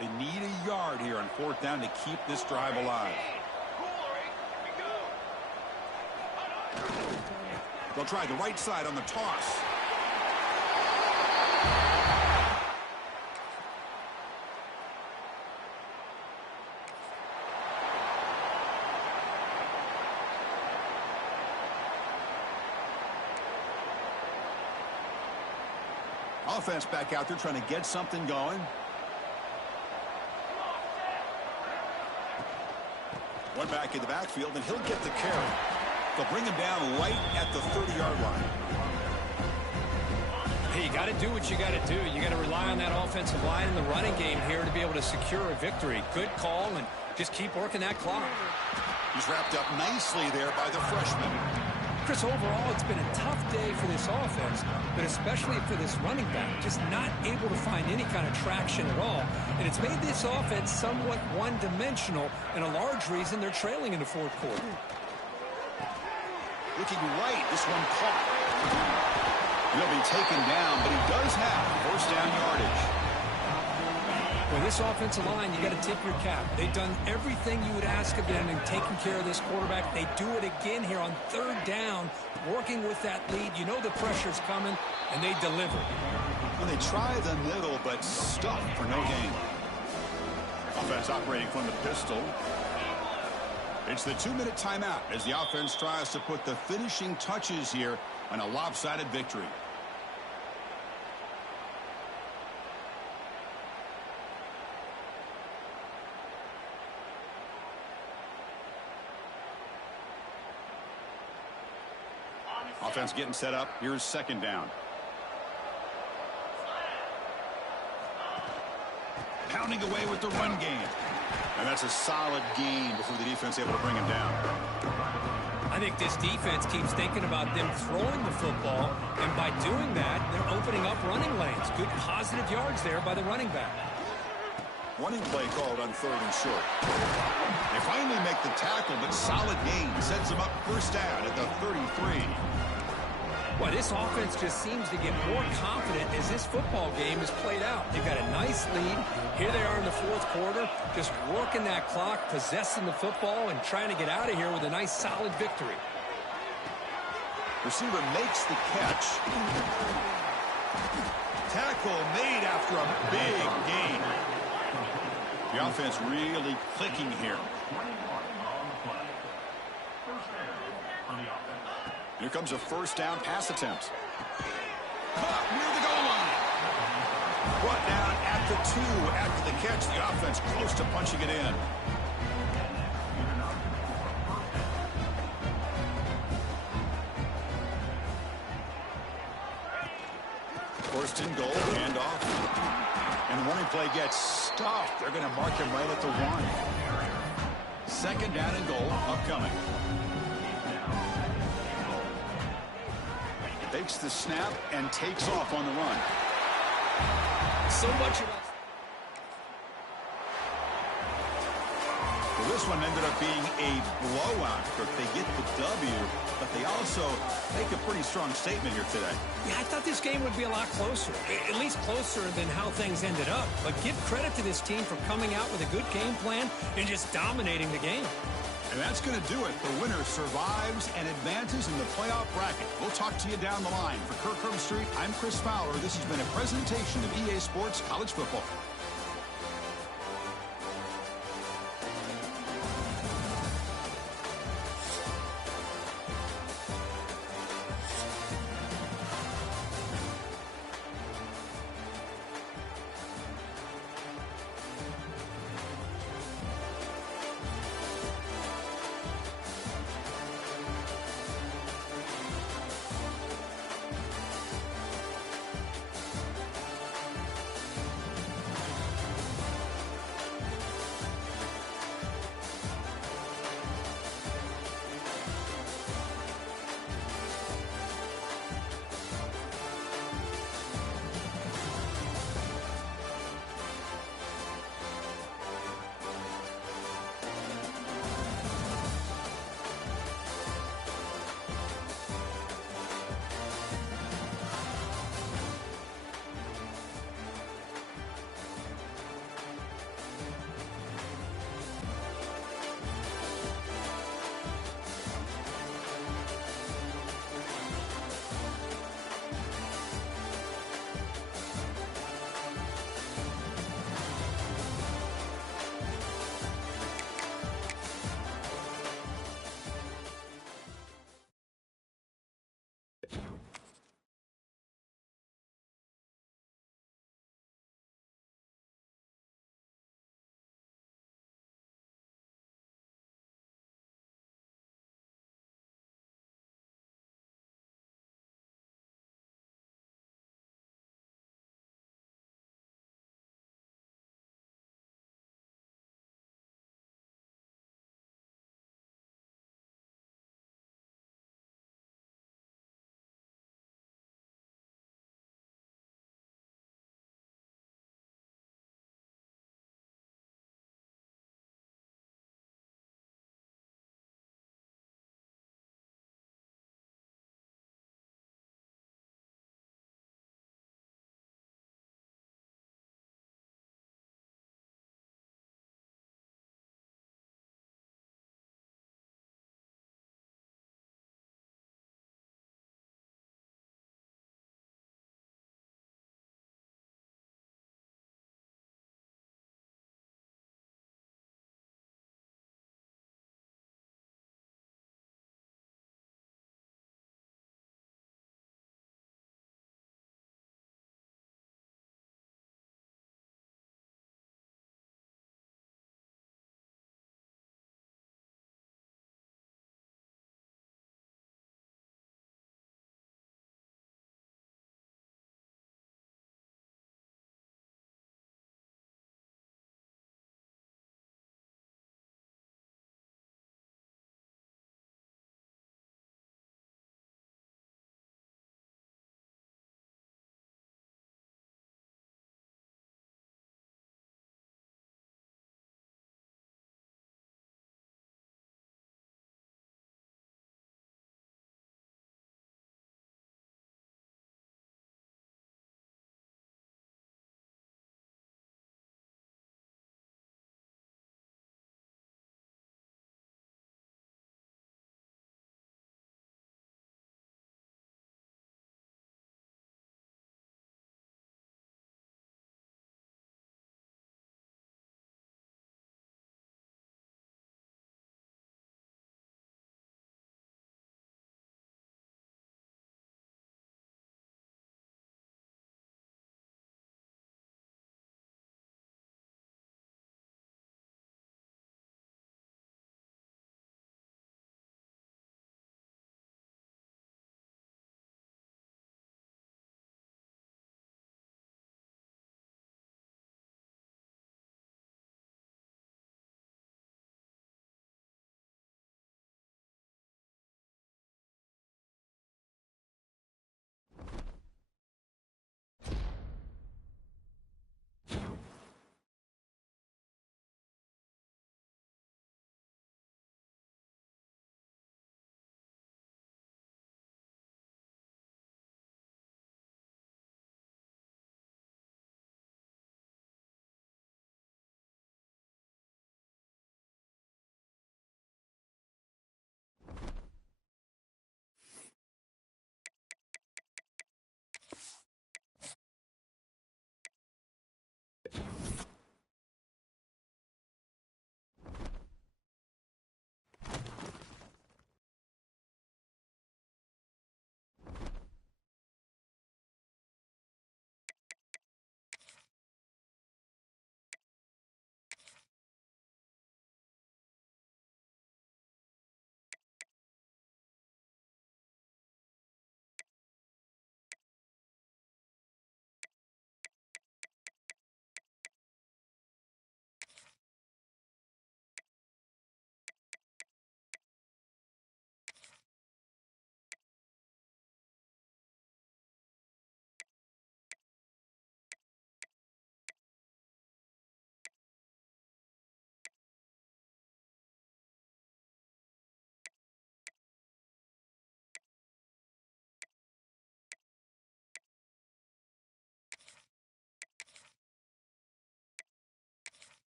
They need a yard here on 4th down to keep this drive alive. They'll try the right side on the toss. Offense back out there trying to get something going. One back in the backfield, and he'll get the carry. They'll bring him down right at the 30-yard line. Hey, you got to do what you got to do. You got to rely on that offensive line in the running game here to be able to secure a victory. Good call, and just keep working that clock. He's wrapped up nicely there by the freshman. Chris, overall, it's been a tough day for this offense, but especially for this running back, just not able to find any kind of traction at all. And it's made this offense somewhat one-dimensional, and a large reason they're trailing in the 4th quarter. Looking right, this one caught. He'll be taken down, but he does have first down yardage. Well, this offensive line, you got to tip your cap. They've done everything you would ask of them in taking care of this quarterback. They do it again here on third down, working with that lead. You know the pressure's coming, and they deliver. Well, they try the middle, but stuffed for no gain. Offense operating from the pistol. It's the 2-minute timeout as the offense tries to put the finishing touches here on a lopsided victory. Offense getting set up. Here's second down. Pounding away with the run game. And that's a solid gain before the defense able to bring him down. I think this defense keeps thinking about them throwing the football, and by doing that, they're opening up running lanes. Good positive yards there by the running back. Running play called on 3rd and short. They finally make the tackle, but solid gain sets them up first down at the 33. Well, this offense just seems to get more confident as this football game is played out. They've got a nice lead. Here they are in the 4th quarter, just working that clock, possessing the football, and trying to get out of here with a nice, solid victory. Receiver makes the catch. Tackle made after a big gain. The offense really clicking here. Here comes a first down pass attempt. Caught near the goal line. Brought down at the 2 after the catch. The offense close to punching it in. First and goal, handoff. And the running play gets stuffed. They're going to mark him right at the 1. Second down and goal, upcoming. Takes the snap and takes off on the run. So much of us. Well, this one ended up being a blowout. They get the W, but they also make a pretty strong statement here today. Yeah, I thought this game would be a lot closer, at least closer than how things ended up. But give credit to this team for coming out with a good game plan and just dominating the game. And that's going to do it. The winner survives and advances in the playoff bracket. We'll talk to you down the line. For Kirk Herbstreit, I'm Chris Fowler. This has been a presentation of EA Sports College Football.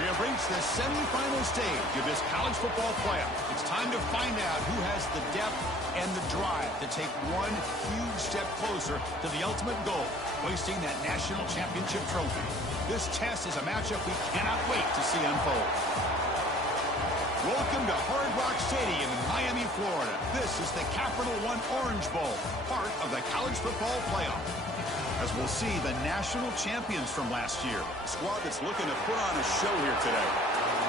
We have reached the semifinal stage of this college football playoff. It's time to find out who has the depth and the drive to take one huge step closer to the ultimate goal, hoisting that national championship trophy. This test is a matchup we cannot wait to see unfold. Welcome to Hard Rock Stadium in Miami, Florida. This is the Capital One Orange Bowl, part of the college football playoff. As we'll see the national champions from last year, a squad that's looking to put on a show here today.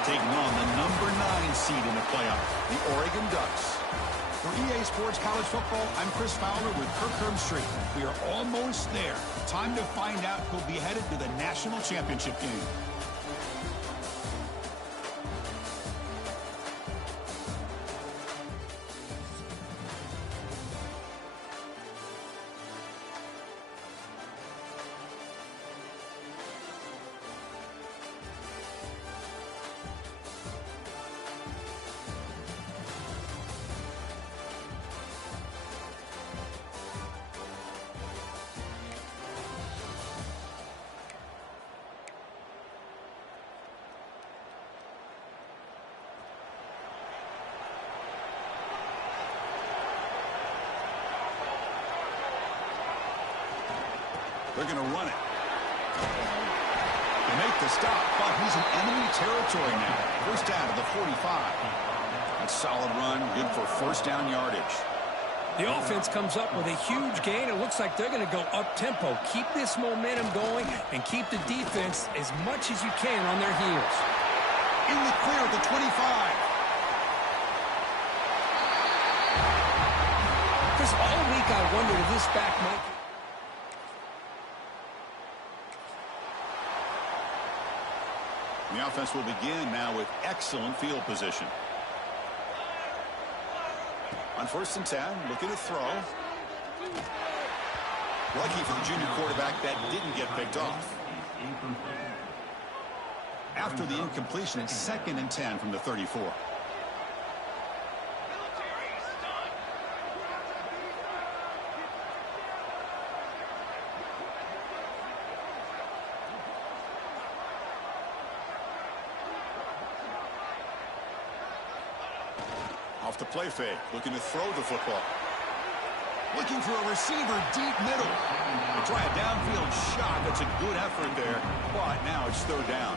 Taking on the number 9 seed in the playoff, the Oregon Ducks. For EA Sports College Football, I'm Chris Fowler with Kirk Herbstreit. We are almost there. Time to find out who'll be headed to the national championship game. They're going to run it. They make the stop, but he's in enemy territory now. First down to the 45. A solid run, good for first down yardage. The offense comes up with a huge gain. It looks like they're going to go up-tempo. Keep this momentum going and keep the defense as much as you can on their heels. In the clear at the 25. Chris, all week I wondered if this back might... The offense will begin now with excellent field position. On 1st and 10, looking to throw. Lucky for the junior quarterback that didn't get picked off. After the incompletion, it's 2nd and 10 from the 34. Off the play fake, looking to throw the football. Looking for a receiver deep middle. They try a downfield shot. That's a good effort there, but now it's 3rd down.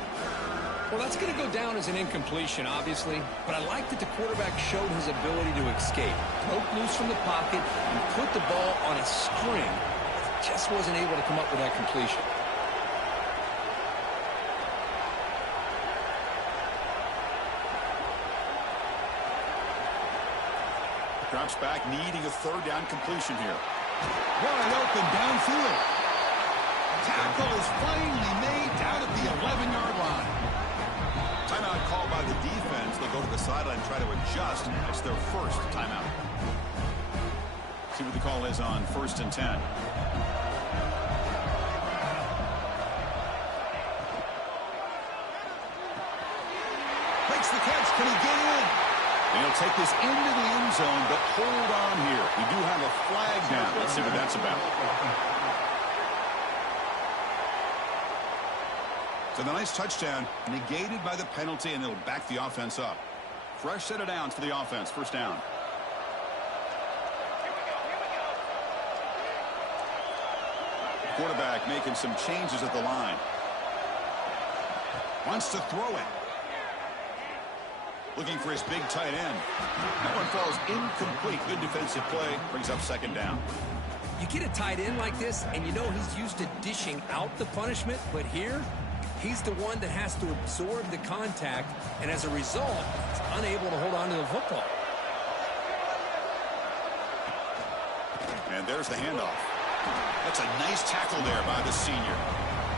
Well, that's going to go down as an incompletion, obviously, but I like that the quarterback showed his ability to escape. Broke loose from the pocket and put the ball on a string. Just wasn't able to come up with that completion. Drops back, needing a 3rd down completion here. Wide open downfield. Tackle is finally made down at the 11-yard line. Timeout called by the defense. They'll go to the sideline and try to adjust. That's their first timeout. See what the call is on 1st and 10. Makes the catch. Can he get in? And he'll take this into the end zone, but hold on here. We do have a flag down. Let's see what that's about. So the nice touchdown negated by the penalty, and it'll back the offense up. Fresh set of downs for the offense. 1st down. Quarterback making some changes at the line. Wants to throw it. Looking for his big tight end. That one falls incomplete. Good defensive play. Brings up 2nd down. You get a tight end like this, and you know he's used to dishing out the punishment, but here, he's the one that has to absorb the contact, and as a result, he's unable to hold on to the football. And there's the handoff. That's a nice tackle there by the senior.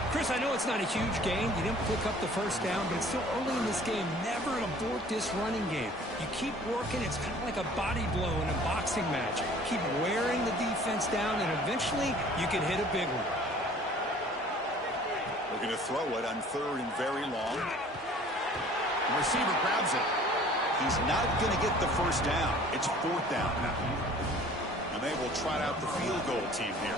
Chris, I know it's not a huge gain. You didn't pick up the 1st down, but it's still early in this game. Never abort this running game. You keep working. It's kind of like a body blow in a boxing match. Keep wearing the defense down, and eventually you can hit a big one. We're going to throw it on 3rd and very long. The receiver grabs it. He's not going to get the 1st down. It's 4th down now. And they will trot out the field goal team here.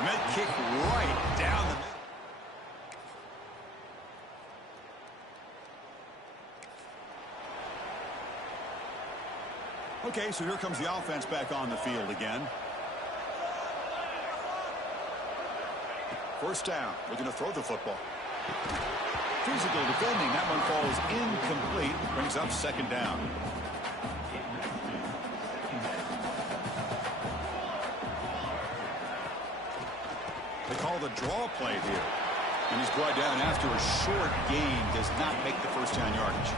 Med kick right down the middle. Okay, so here comes the offense back on the field again. First down. Looking to throw the football. Physical defending. That one falls incomplete. Brings up second down. They call the draw play here. And he's brought down after a short gain. Does not make the first down yardage.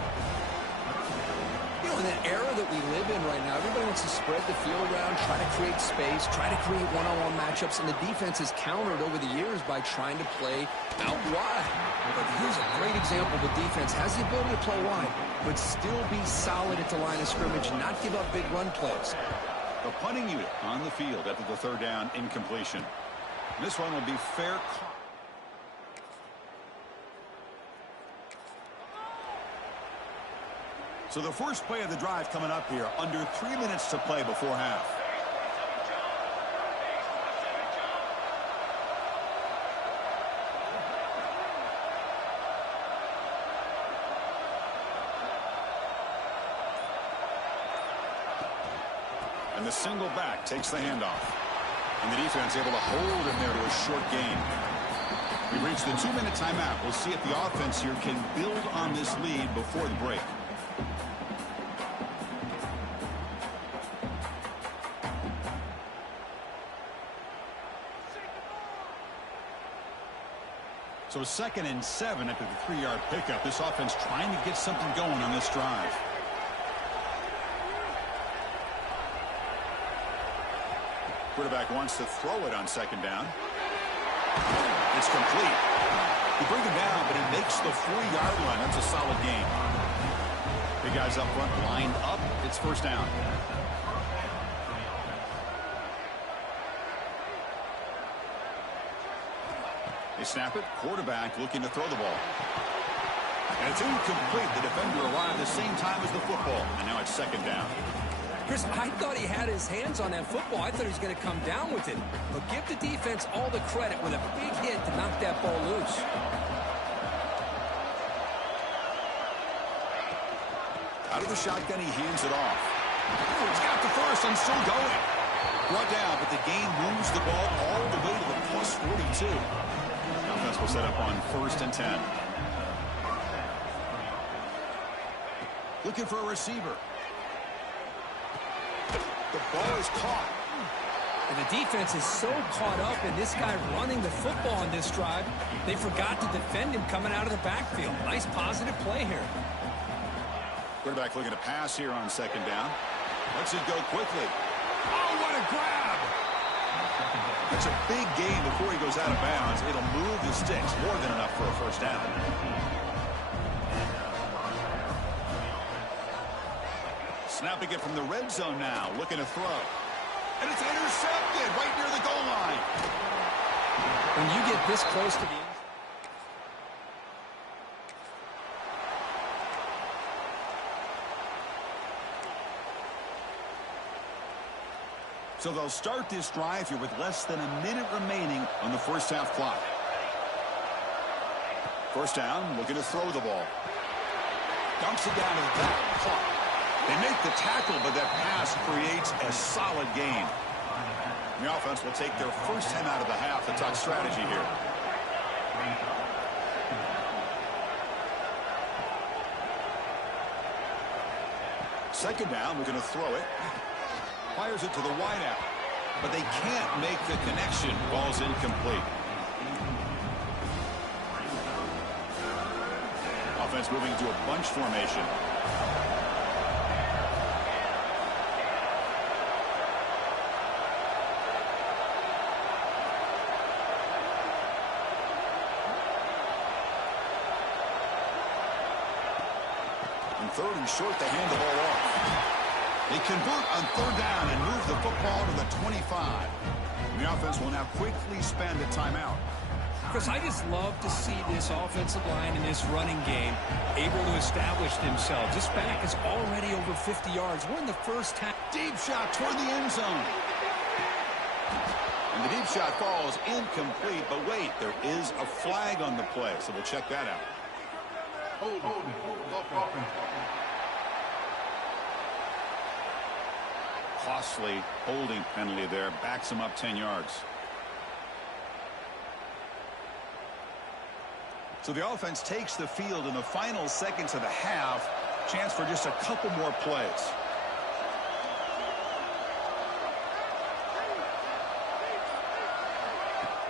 In that era that we live in right now, everybody wants to spread the field around, try to create space, try to create one-on-one matchups, and the defense has countered over the years by trying to play out wide. But here's a great example. The defense has the ability to play wide, but still be solid at the line of scrimmage and not give up big run plays. The punting unit on the field after the third down incompletion. This one will be fair call. So the first play of the drive coming up here. Under 3 minutes to play before half. And the single back takes the handoff. And the defense able to hold him there to a short gain. We've reached the 2-minute timeout. We'll see if the offense here can build on this lead before the break. So 2nd and 7 after the 3-yard pickup. This offense trying to get something going on this drive. Quarterback wants to throw it on 2nd down. It's complete. He brings him down, but he makes the 4-yard line. That's a solid gain. Big guys up front lined up. It's first down. They snap it. Quarterback looking to throw the ball. And it's incomplete. The defender arrived the same time as the football. And now it's 2nd down. Chris, I thought he had his hands on that football. I thought he was going to come down with it. But give the defense all the credit with a big hit to knock that ball loose. Out of the shotgun, he hands it off. Oh, he's got the first and still going. Brought down, but the gain moves the ball all the way to the plus 42. Offense will set up on 1st and 10. Looking for a receiver. The ball is caught. And the defense is so caught up in this guy running the football on this drive, they forgot to defend him coming out of the backfield. Nice positive play here. Quarterback looking to pass here on 2nd down. Lets it go quickly. Oh, what a grab! That's a big gain before he goes out of bounds. It'll move the sticks. More than enough for a first down. Snapping it from the red zone now. Looking to throw. And it's intercepted right near the goal line. When you get this close to the end. So they'll start this drive here with less than a minute remaining on the first half clock. First down, looking to throw the ball. Dumps it down to the back. Caught. They make the tackle, but that pass creates a solid gain. The offense will take their first 10 out of the half. The top strategy here. Second down, we're going to throw it. Fires it to the wideout, but they can't make the connection. Ball's incomplete. Offense moving to a bunch formation. And 3rd and short, they hand the ball off. They convert on 3rd down and move the football to the 25. The offense will now quickly spend a timeout. Chris, I just love to see this offensive line in this running game able to establish themselves. This back is already over 50 yards. We're in the first half. Deep shot toward the end zone. And And the deep shot falls incomplete, but wait, there is a flag on the play, so we'll check that out. Costly holding penalty there, backs him up 10 yards. So the offense takes the field in the final seconds of the half. Chance for just a couple more plays.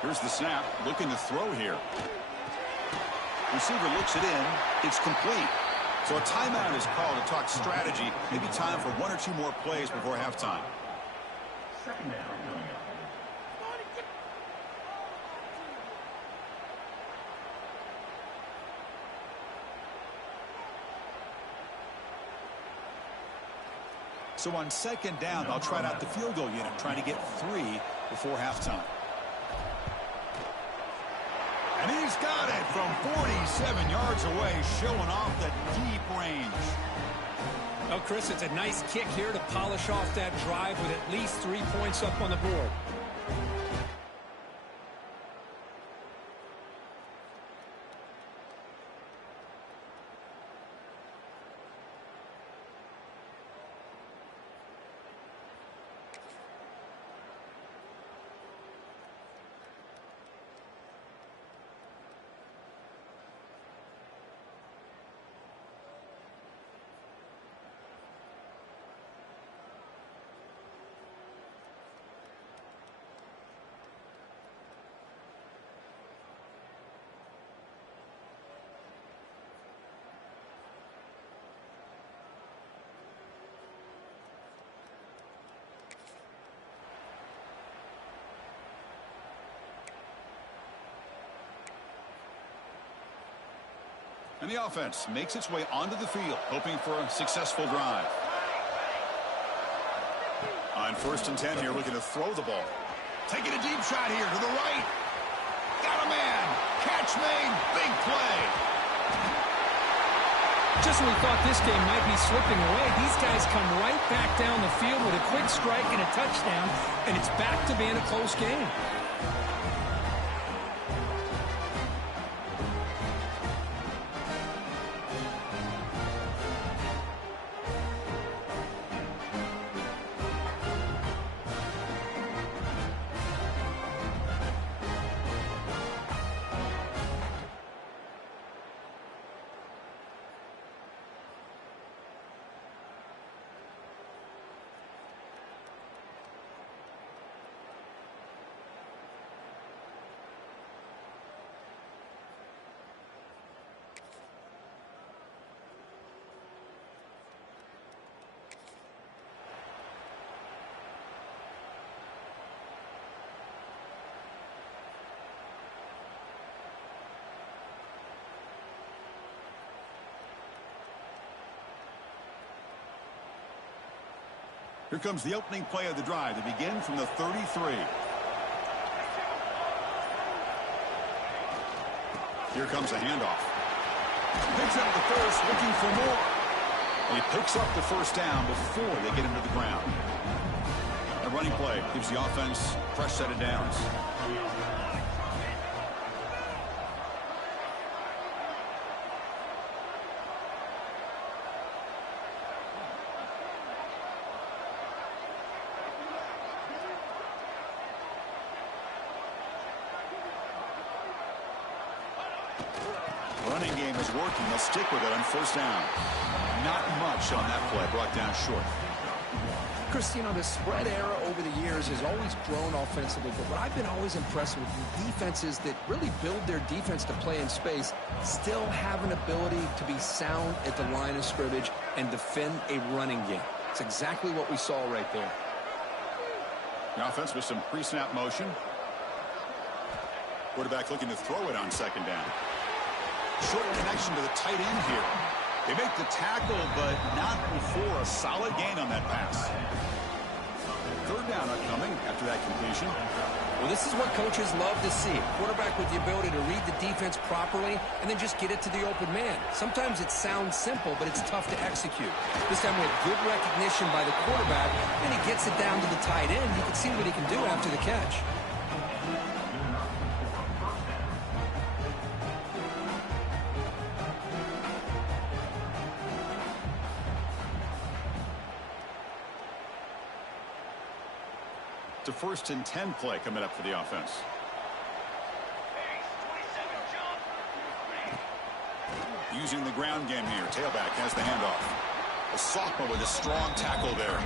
Here's the snap, looking to throw here. Receiver looks it in. It's complete. So a timeout is called to talk strategy. Maybe time for one or two more plays before halftime. Second down coming up. So on second down, they'll try out the field goal unit, trying to get 3 before halftime. And he's got it from 47 yards away, showing off the deep range. Well, Chris, it's a nice kick here to polish off that drive with at least 3 points up on the board. And the offense makes its way onto the field, hoping for a successful drive. On 1st and 10 here, looking to throw the ball. Taking a deep shot here to the right. Got a man. Catch made. Big play. Just when we thought this game might be slipping away, these guys come right back down the field with a quick strike and a touchdown, and it's back to being a close game. Here comes the opening play of the drive to begin from the 33. Here comes a handoff. Picks up the first, looking for more. And he picks up the first down before they get him to the ground. A running play gives the offense a fresh set of downs. Running game is working. They'll stick with it on 1st down. Not much on that play. Brought down short. Chris, you know, the spread era over the years has always grown offensively, but what I've been always impressed with the defenses that really build their defense to play in space still have an ability to be sound at the line of scrimmage and defend a running game. It's exactly what we saw right there. The offense with some pre-snap motion. Quarterback looking to throw it on 2nd down. Short connection to the tight end here. They make the tackle, but not before a solid gain on that pass. 3rd down upcoming after that completion. Well, this is what coaches love to see. A quarterback with the ability to read the defense properly and then just get it to the open man. Sometimes it sounds simple, but it's tough to execute. This time with good recognition by the quarterback, and he gets it down to the tight end. You can see what he can do after the catch. It's a 1st and 10 play coming up for the offense. Using the ground game here. Tailback has the handoff. A sophomore with a strong tackle there.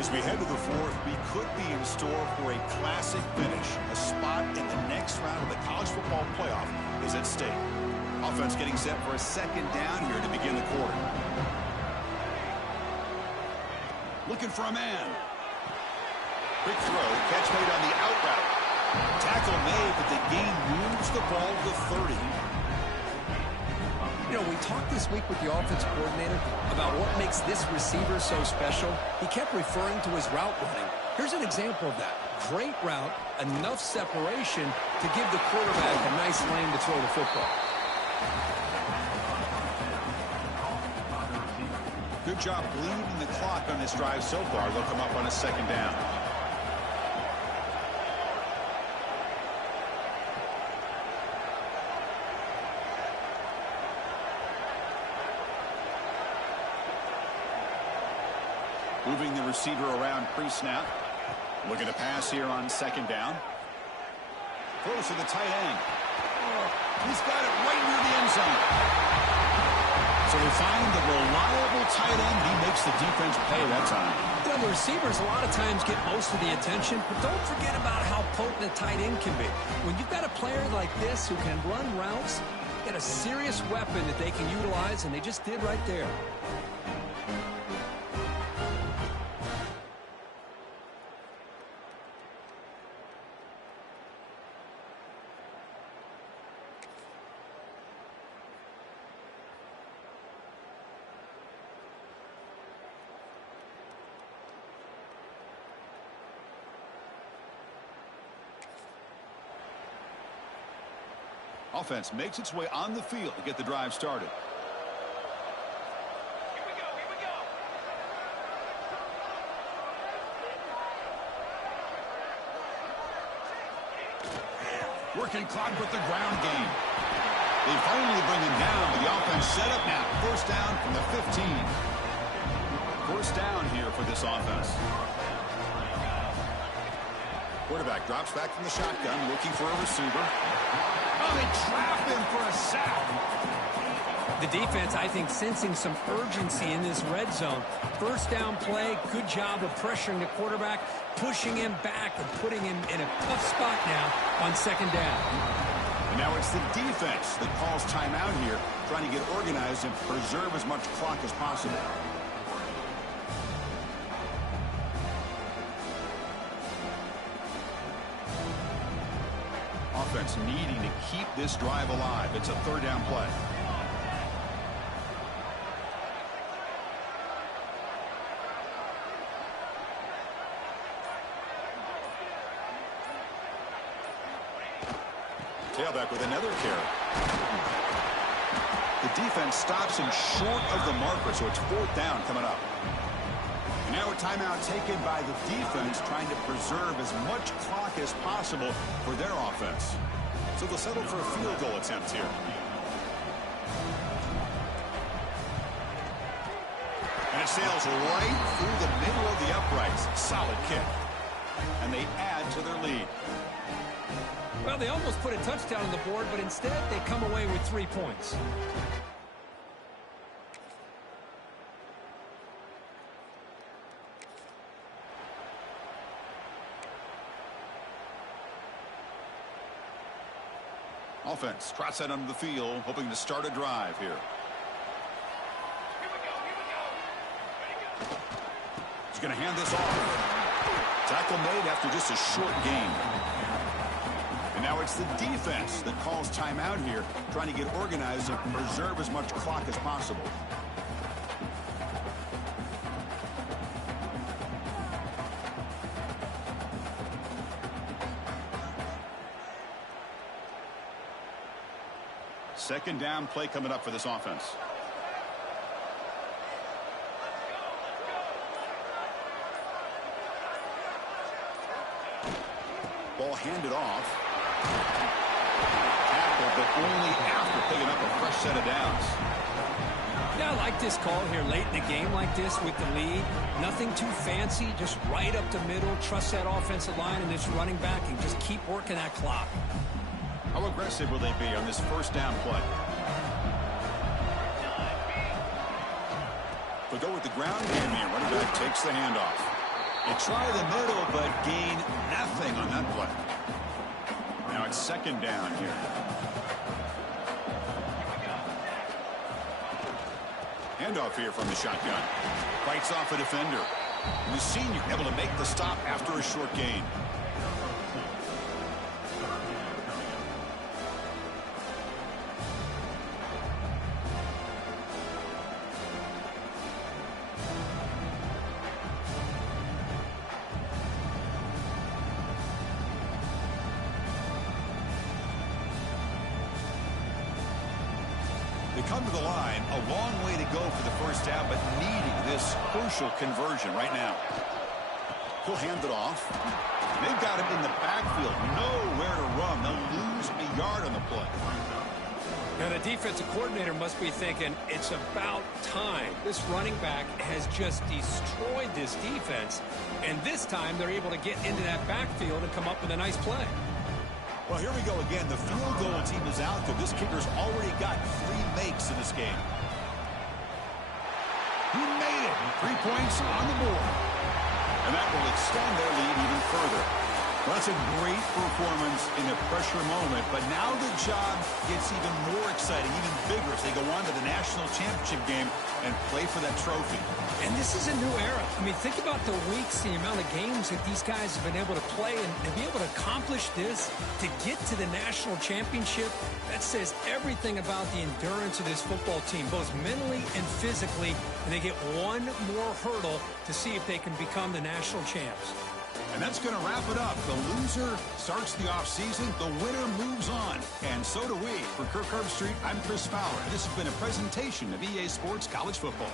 As we head to the 4th, we could be in store for a classic finish. A spot in the next round of the college football playoff is at stake. Offense getting set for a 2nd down here to begin the quarter. Looking for a man. Quick throw, catch made on the out route. Tackle made, but the gain moves the ball to the 30. You know, we talked this week with the offensive coordinator about what makes this receiver so special. He kept referring to his route running. Here's an example of that. Great route, enough separation to give the quarterback a nice lane to throw the football. Good job bleeding the clock on this drive so far. They'll come up on a 2nd down. Moving the receiver around pre-snap. Looking to pass here on 2nd down. Throws to the tight end. He's got it right near the end zone. So they find the reliable tight end. He makes the defense pay that time. You know, the receivers a lot of times get most of the attention, but don't forget about how potent a tight end can be. When you've got a player like this who can run routes, you get a serious weapon that they can utilize, and they just did right there. Offense makes its way on the field to get the drive started. Working clock with the ground game. They finally bring him down, but the offense set up now. 1st down from the 15. 1st down here for this offense. Quarterback drops back from the shotgun, looking for a receiver. Oh, they trap him for a sack. The defense, I think, sensing some urgency in this red zone. 1st down play, good job of pressuring the quarterback, pushing him back and putting him in a tough spot now on 2nd down. And now it's the defense that calls timeout here, trying to get organized and preserve as much clock as possible. Offense needing to keep this drive alive. It's a 3rd down play. Tailback with another carry. The defense stops him short of the marker, so it's 4th down coming up. And now a timeout taken by the defense, trying to preserve as much clock as possible for their offense. So they'll settle for a field goal attempt here. And it sails right through the middle of the uprights. Solid kick. And they add to their lead. Well, they almost put a touchdown on the board, but instead they come away with 3 points. Offense trots out onto the field, hoping to start a drive here. He's going to hand this off. Tackle made after just a short gain. And now it's the defense that calls timeout here, trying to get organized and preserve as much clock as possible. Second down play coming up for this offense. Ball handed off. Tackle, but only after picking up a fresh set of downs. Yeah, I like this call here late in the game like this with the lead. Nothing too fancy, just right up the middle. Trust that offensive line and this running back and just keep working that clock. How aggressive will they be on this first down play? They'll go with the ground game here. Running back takes the handoff. They try the middle, but gain nothing on that play. Now it's second down here. Handoff here from the shotgun. Fights off a defender. And the senior able to make the stop after a short gain. They come to the line, a long way to go for the first down, but needing this crucial conversion right now. He'll hand it off. They've got him in the backfield, nowhere to run. They'll lose a yard on the play. Now, the defensive coordinator must be thinking, it's about time. This running back has just destroyed this defense, and this time they're able to get into that backfield and come up with a nice play. Well, here we go again. The field goal team is out there. This kicker's already got 3 makes in this game. He made it. 3 points on the board. And that will extend their lead even further. Well, that's a great performance in a pressure moment, but now the job gets even more exciting, even bigger as they go on to the national championship game and play for that trophy. And this is a new era. I mean, think about the weeks, the amount of games that these guys have been able to play, and to be able to accomplish this, to get to the national championship, that says everything about the endurance of this football team, both mentally and physically, and they get one more hurdle to see if they can become the national champs. And that's going to wrap it up. The loser starts the offseason. The winner moves on. And so do we. For Kirk Herbstreit, I'm Chris Fowler. This has been a presentation of EA Sports College Football.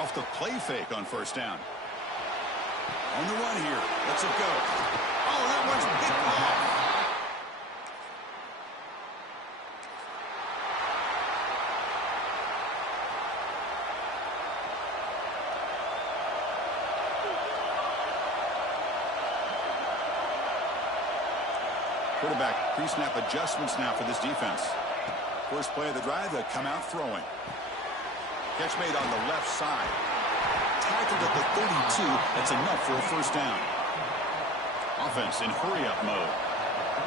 Off the play fake on first down. On the run here. Let's it go. Oh, that one's picked off. Quarterback pre-snap adjustments now for this defense. First play of the drive, they come out throwing. Catch made on the left side. Tackled at the 32. That's enough for a first down. Offense in hurry-up mode.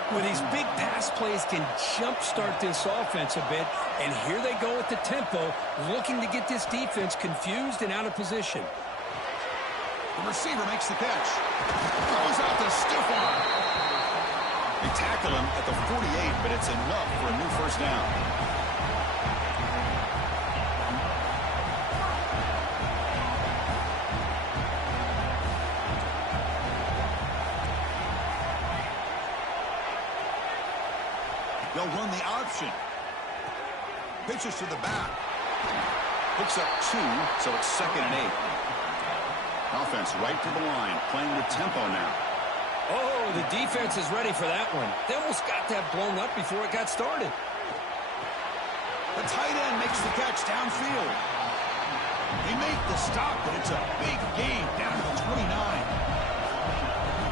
Well, these big pass plays can jumpstart this offense a bit, and here they go at the tempo, looking to get this defense confused and out of position. The receiver makes the catch. Throws out the stiff arm. They tackle him at the 48, but it's enough for a new first down. They'll run the option. Pitches to the back. Picks up 2, so it's 2nd and 8. Offense right to the line, playing with tempo now. Oh, the defense is ready for that one. They almost got that blown up before it got started. The tight end makes the catch downfield. They make the stop, but it's a big gain down to the 29.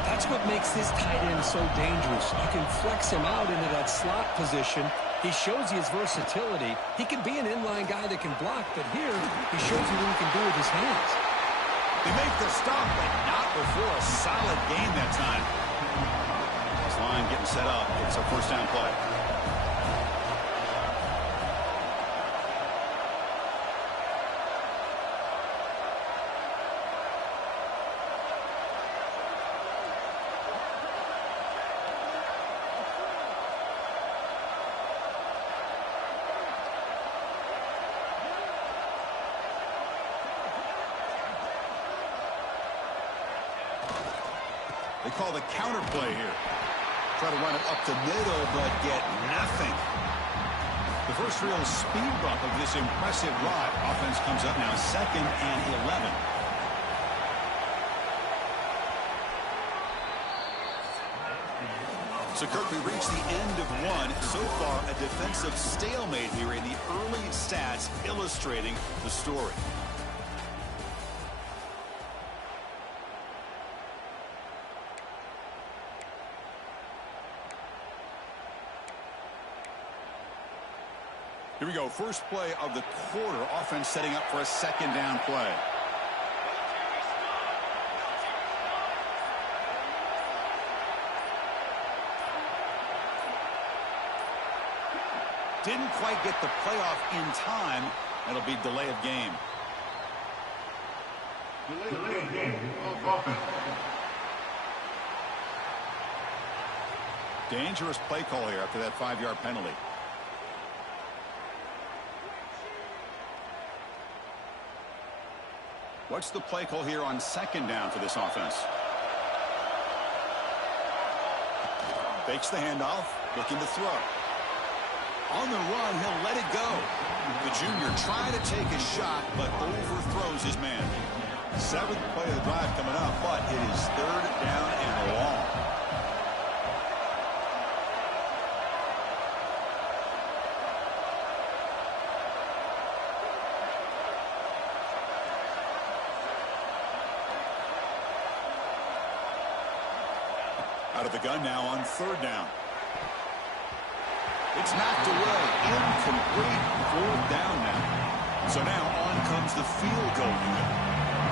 That's what makes this tight end so dangerous. You can flex him out into that slot position. He shows you his versatility. He can be an inline guy that can block, but here he shows you what he can do with his hands. They make the stop, but not before a solid gain that time. This line getting set up. It's a first down play. They call the counter play here. Try to run it up the middle, but get nothing. The first real speed bump of this impressive drive. Offense comes up now 2nd and 11. So, Kirk, we reach the end of one. So far, a defensive stalemate here in the early stats illustrating the story. Here we go. First play of the quarter. Offense setting up for a 2nd down play. Didn't quite get the playoff in time. That'll be delay of game. Delay of game. Offense. Dangerous play call here after that 5-yard penalty. What's the play call here on 2nd down for this offense? Fakes the handoff, looking to throw. On the run, he'll let it go. The junior trying to take a shot, but overthrows his man. 7th play of the drive coming up, but it is 3rd down and long. Out of the gun now on 3rd down. It's knocked away. Incomplete. 4th down now. So now on comes the field goal unit.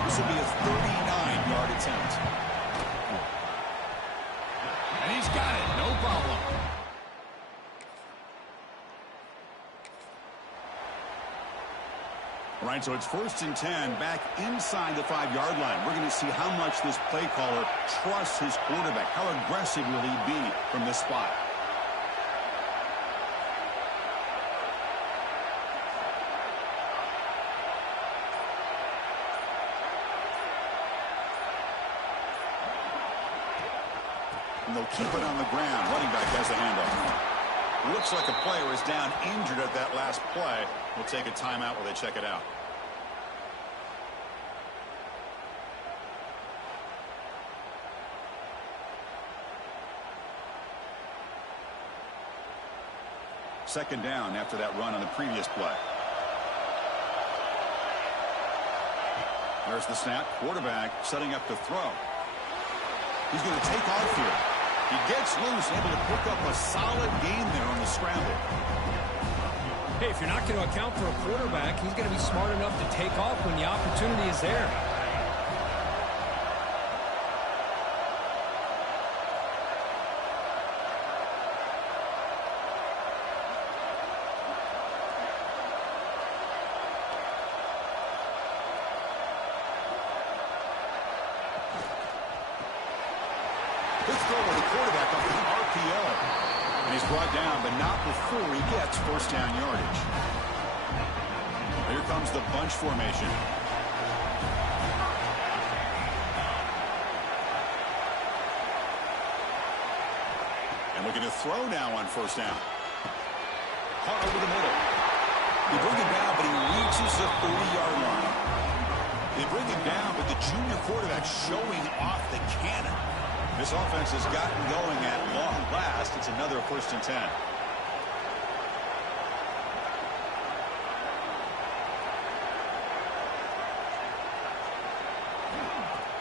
This will be a 39-yard attempt. And he's got it. No problem. All right, so it's 1st and 10 back inside the 5-yard line. We're going to see how much this play caller trusts his quarterback. How aggressive will he be from this spot? And they'll keep it on the ground. Running back has the handoff. Looks like a player is down injured at that last play. We'll take a timeout while they check it out. Second down after that run on the previous play. There's the snap. Quarterback setting up to throw. He's going to take off here. He gets loose, able to pick up a solid gain there on the scramble. Hey, if you're not going to account for a quarterback, he's going to be smart enough to take off when the opportunity is there. Let's throw with the quarterback up the RPO. And he's brought down, but not before he gets first down yardage. Here comes the bunch formation. And looking to throw now on first down. Caught over the middle. They bring him down, but he reaches the 30-yard line. They bring him down, but the junior quarterback showing off the cannon. This offense has gotten going at long last. It's another 1st and 10.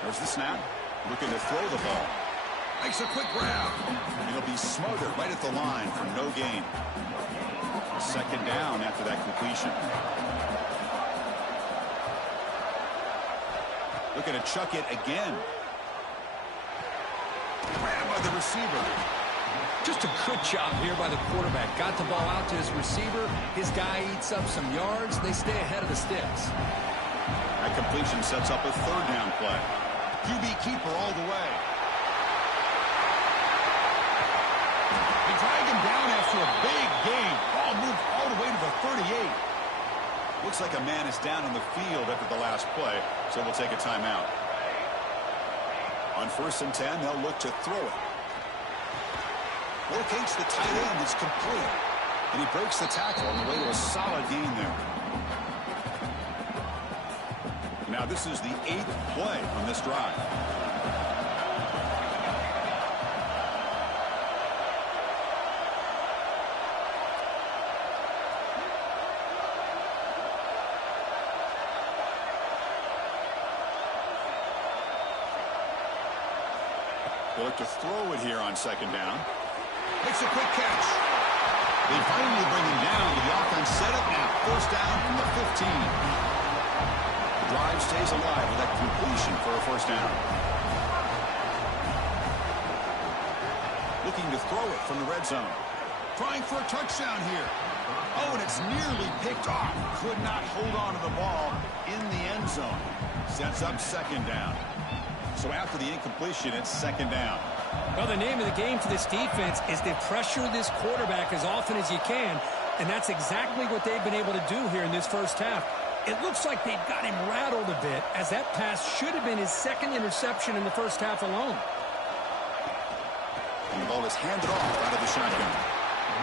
There's the snap. Looking to throw the ball. Makes a quick grab. And he'll be smothered right at the line for no gain. Second down after that completion. Looking to chuck it again. Grabbed by the receiver. Just a good job here by the quarterback. Got the ball out to his receiver. His guy eats up some yards. They stay ahead of the sticks. That completion sets up a 3rd down play. QB keeper all the way. They drag him down after a big gain. Ball moved all the way to the 38. Looks like a man is down in the field after the last play, so we'll take a timeout. On 1st and 10, they'll look to throw it. Locates the tight end. It's complete. And he breaks the tackle on the way to a solid gain there. Now this is the 8th play on this drive. They look to throw it here on 2nd down. Makes a quick catch. They finally bring him down, but the offense set up now. 1st down from the 15. The drive stays alive with that completion for a 1st down. Looking to throw it from the red zone. Trying for a touchdown here. Oh, and it's nearly picked off. Could not hold on to the ball in the end zone. Sets up 2nd down. So after the incompletion, it's 2nd down. Well, the name of the game for this defense is to pressure this quarterback as often as you can, and that's exactly what they've been able to do here in this 1st half. It looks like they've got him rattled a bit, as that pass should have been his 2nd interception in the 1st half alone. And the ball is handed off out of the shotgun.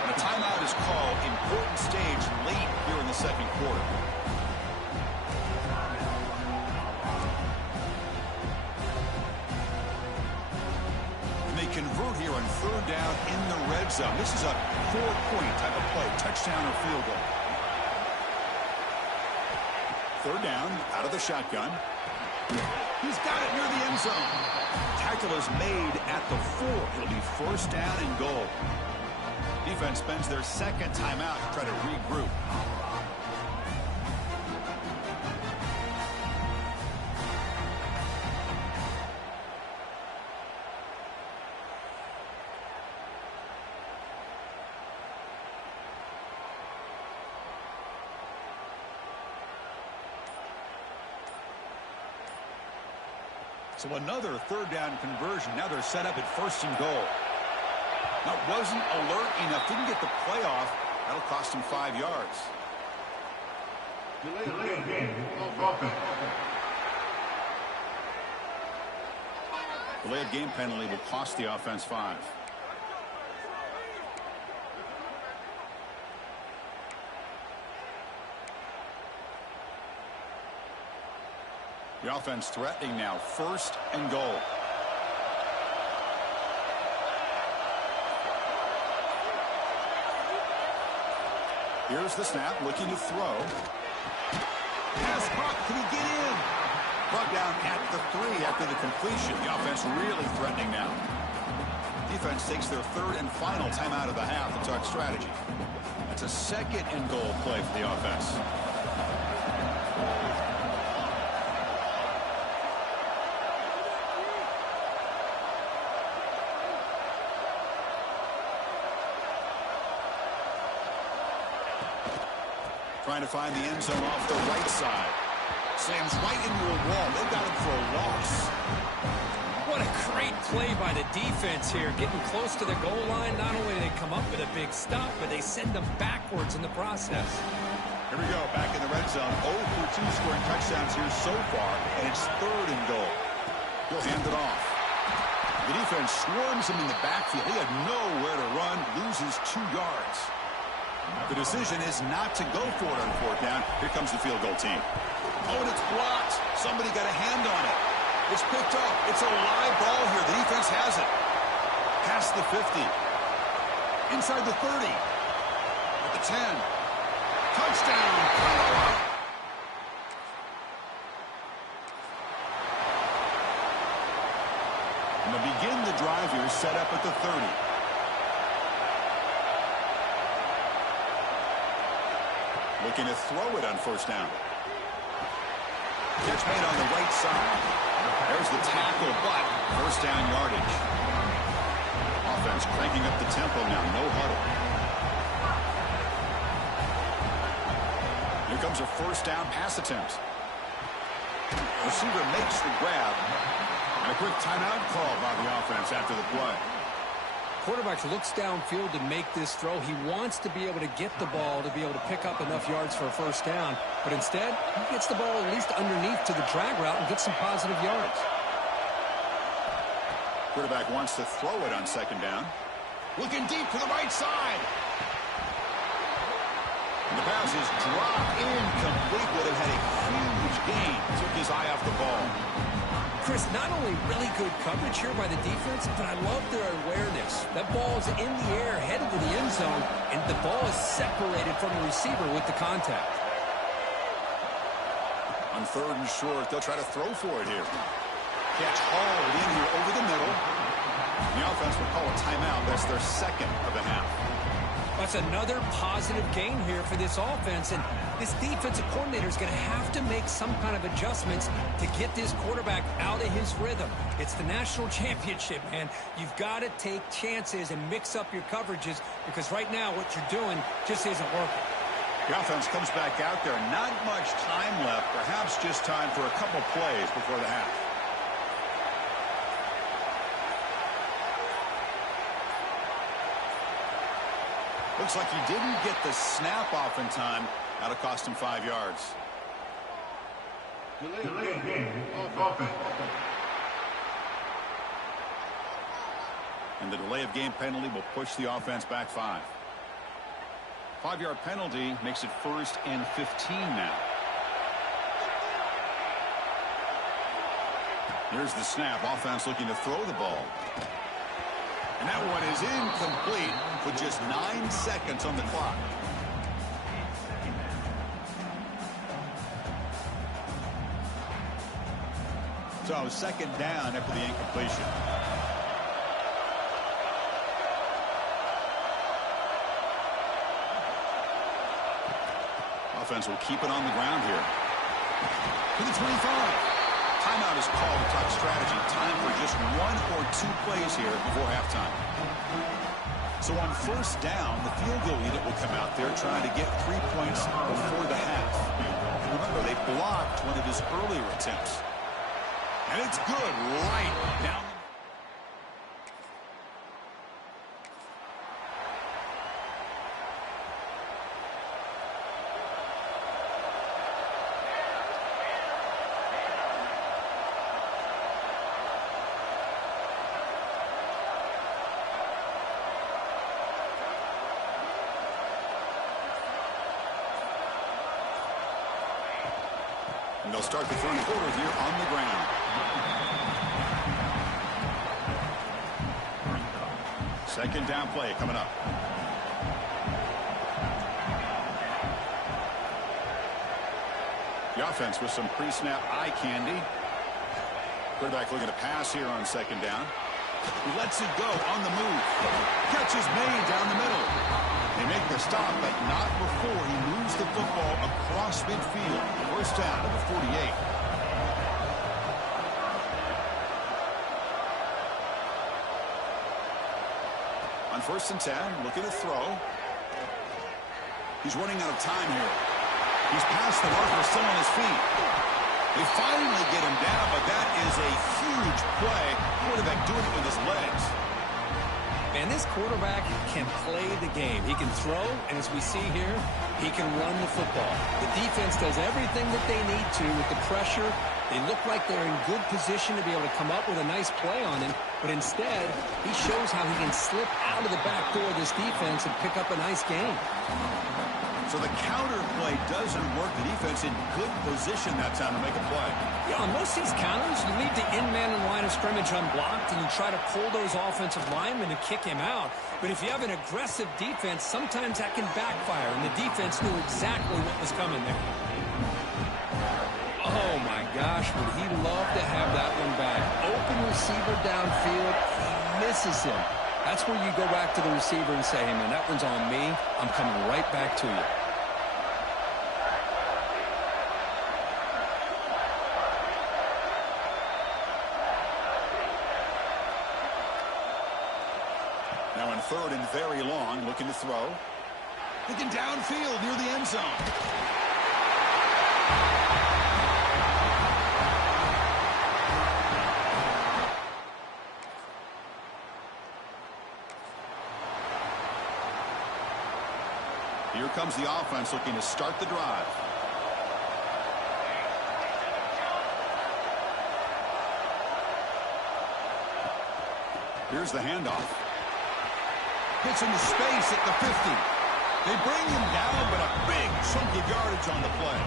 And a timeout is called. Important stage late here in the 2nd quarter. Convert here on 3rd down in the red zone. This is a 4-point type of play, touchdown or field goal. 3rd down, out of the shotgun. He's got it near the end zone. Tackle is made at the 4. It'll be 1st down and goal. Defense spends their 2nd timeout to try to regroup. So another 3rd down conversion. Now they're set up at 1st and goal. That wasn't alert enough. Didn't get the play off. That'll cost him 5 yards. Delayed game penalty will cost the offense 5. The offense threatening now. 1st and goal. Here's the snap, looking to throw. Pass caught. Can he get in? Brought down at the 3 after the completion. The offense really threatening now. Defense takes their third and final timeout of the half to talk strategy. That's a second and goal play for the offense. Trying to find the end zone off the right side. Slams right into a wall. They've got him for a loss. What a great play by the defense here. Getting close to the goal line. Not only do they come up with a big stop, but they send them backwards in the process. Here we go. Back in the red zone. 0 for 2 scoring touchdowns here so far. And it's third and goal. He'll hand it off. The defense swarms him in the backfield. He had nowhere to run. Loses 2 yards. The decision is not to go for it on 4th down. Here comes the field goal team. Oh, and it's blocked. Somebody got a hand on it. It's picked up. It's a live ball here. The defense has it. Past the 50. Inside the 30. At the 10. Touchdown. And they'll begin the drive here, set up at the 30. Looking to throw it on 1st down. Catch made on the right side. There's the tackle, but 1st down yardage. Offense cranking up the tempo now. No huddle. Here comes a 1st down pass attempt. Receiver makes the grab. And a quick timeout call by the offense after the play. Quarterback looks downfield to make this throw. He wants to be able to get the ball to be able to pick up enough yards for a 1st down. But instead, he gets the ball at least underneath to the drag route and gets some positive yards. Quarterback wants to throw it on 2nd down. Looking deep to the right side. And the pass is dropped incomplete. Would have had a huge gain. Took his eye off the ball. Chris, not only really good coverage here by the defense, but I love their awareness. That ball is in the air, headed to the end zone, and the ball is separated from the receiver with the contact. On 3rd and short, they'll try to throw for it here. Catch hauled in here over the middle. The offense will call a timeout. That's their 2nd of the half. That's another positive gain here for this offense, and this defensive coordinator is going to have to make some kind of adjustments to get this quarterback out of his rhythm. It's the national championship, man. You've got to take chances and mix up your coverages because right now what you're doing just isn't working. The offense comes back out there. Not much time left. Perhaps just time for a couple plays before the half. Looks like he didn't get the snap off in time. That'll cost him 5 yards. Delay game. Offense. And the delay of game penalty will push the offense back 5. 5-yard penalty makes it 1st and 15 now. Here's the snap. Offense looking to throw the ball. And that one is incomplete with just 9 seconds on the clock. So 2nd down after the incompletion. Offense will keep it on the ground here. To the 25. Timeout is called to talk strategy. Time for just 1 or 2 plays here before halftime. So on 1st down, the field goal unit will come out there trying to get 3 points before the half. Remember, they blocked one of his earlier attempts. And it's good right down. And they'll start the 3rd quarter here on the ground. Second down play coming up. offense with some pre-snap eye candy. Quarterback looking to pass here on second down. He lets it go on the move. Catch is made down the middle. They make the stop, but not before he moves the football across midfield. First down to the 48. On 1st and 10, looking to throw. He's running out of time here. He's past the marker, still on his feet. They finally get him down, but that is a huge play. Quarterback doing it with his legs. Man, this quarterback can play the game. He can throw, and as we see here, he can run the football. The defense does everything that they need to with the pressure. They look like they're in good position to be able to come up with a nice play on him, but instead, he shows how he can slip out of the back door of this defense and pick up a nice gain. So the counter play doesn't work. The defense in good position that time to make a play. Yeah, on most of these counters, you leave the in-man in line of scrimmage unblocked, and you try to pull those offensive linemen to kick him out. But if you have an aggressive defense, sometimes that can backfire, and the defense knew exactly what was coming there. Oh, my gosh, would he love to have that one back. Open receiver downfield, he misses him. That's where you go back to the receiver and say, hey, man, that one's on me. I'm coming right back to you. Now in 3rd and very long, looking to throw. Looking downfield near the end zone. Here comes the offense looking to start the drive. Here's the handoff. Hits into space at the 50. They bring him down, but a big chunk of yardage on the play.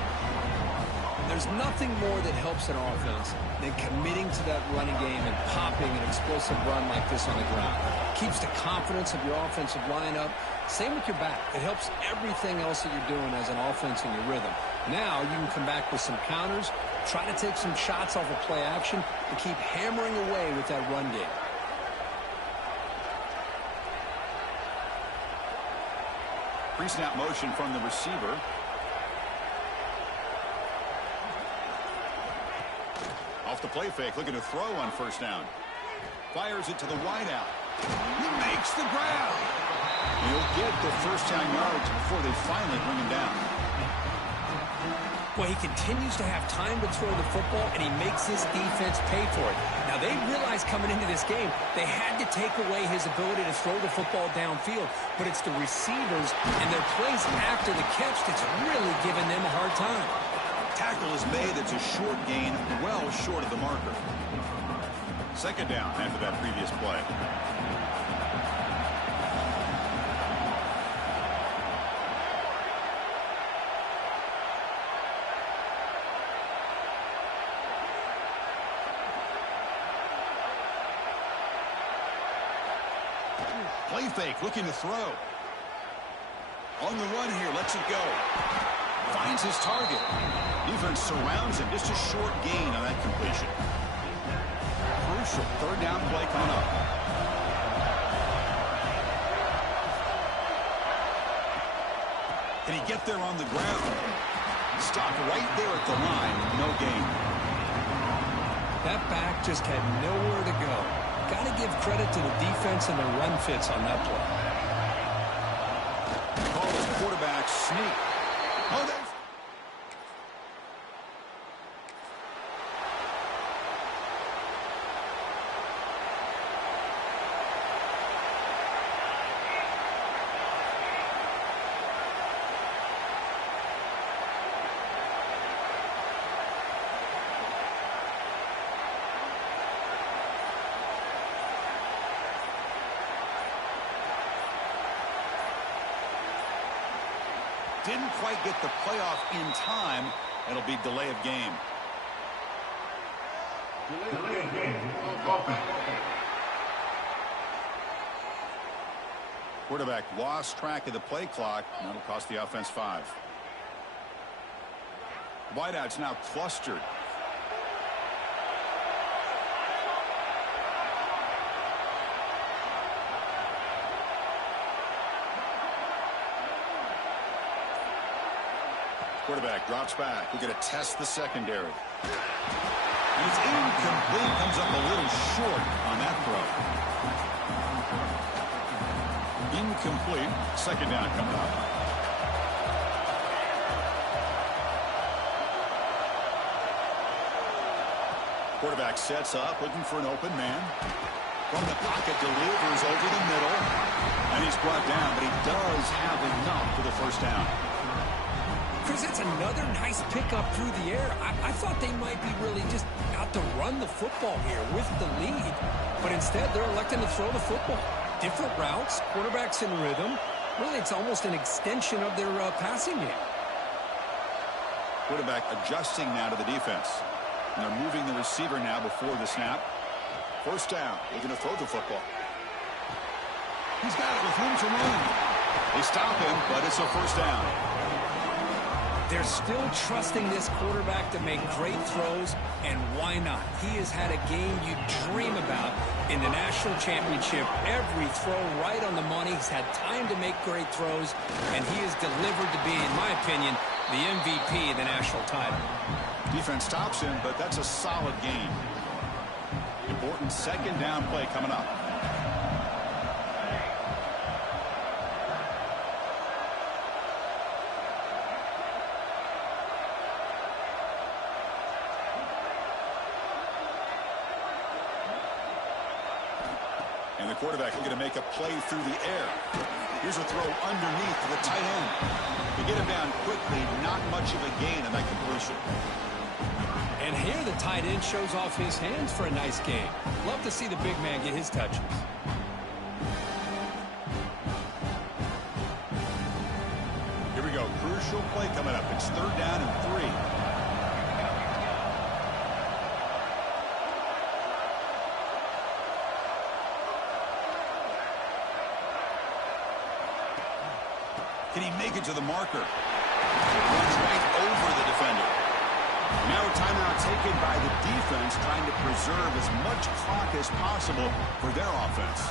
There's nothing more that helps an offense than committing to that running game and popping an explosive run like this on the ground. Keeps the confidence of your offensive lineup. Same with your back. It helps everything else that you're doing as an offense in your rhythm. Now you can come back with some counters, try to take some shots off of play action, and keep hammering away with that run game. Pre-snap motion from the receiver. Off the play fake, looking to throw on 1st down. Fires it to the wideout. He makes the grab. He'll get the 1st down yards before they finally bring him down. Well, he continues to have time to throw the football, and he makes his defense pay for it. Now, they realized coming into this game, they had to take away his ability to throw the football downfield, but it's the receivers and their plays after the catch that's really giving them a hard time. Tackle is made. It's a short gain, well short of the marker. 2nd down after that previous play. Play fake, looking to throw. On the run here, lets it go. Finds his target. Defense surrounds him. Just a short gain on that completion. Crucial 3rd down play coming up. Can he get there on the ground? Stopped right there at the line. No gain. That back just had nowhere to go. Got to give credit to the defense and the run fits on that play. Call his quarterback sneak. Oh, there's... Didn't quite get the playoff in time. It'll be delay of game. Delay of game. Offense. Quarterback lost track of the play clock. That'll cost the offense 5. Wideouts now clustered. Quarterback drops back. We're going to test the secondary. And it's incomplete. Comes up a little short on that throw. Incomplete. Second down coming up. Quarterback sets up, looking for an open man. From the pocket, delivers over the middle. And he's brought down, but he does have enough for the first down. Chris, it's another nice pickup through the air. I thought they might be really just out to run the football here with the lead. But instead, they're electing to throw the football. Different routes, quarterbacks in rhythm. Really, it's almost an extension of their passing game. Quarterback adjusting now to the defense. And they're moving the receiver now before the snap. First down. They're going to throw the football. He's got it with room to run. They stop him, but it's a first down. They're still trusting this quarterback to make great throws, and why not? He has had a game you dream about in the national championship. Every throw right on the money. He's had time to make great throws, and he has delivered to be, in my opinion, the MVP of the national title. Defense stops him, but that's a solid game. Important second down play coming up. And the quarterback looking to make a play through the air. Here's a throw underneath to the tight end. To get him down quickly, not much of a gain on that completion. And here the tight end shows off his hands for a nice game. Love to see the big man get his touches. Here we go. Crucial play coming up. It's third down and 3. Can he make it to the marker? Runs right over the defender. Now a timeout taken by the defense, trying to preserve as much clock as possible for their offense.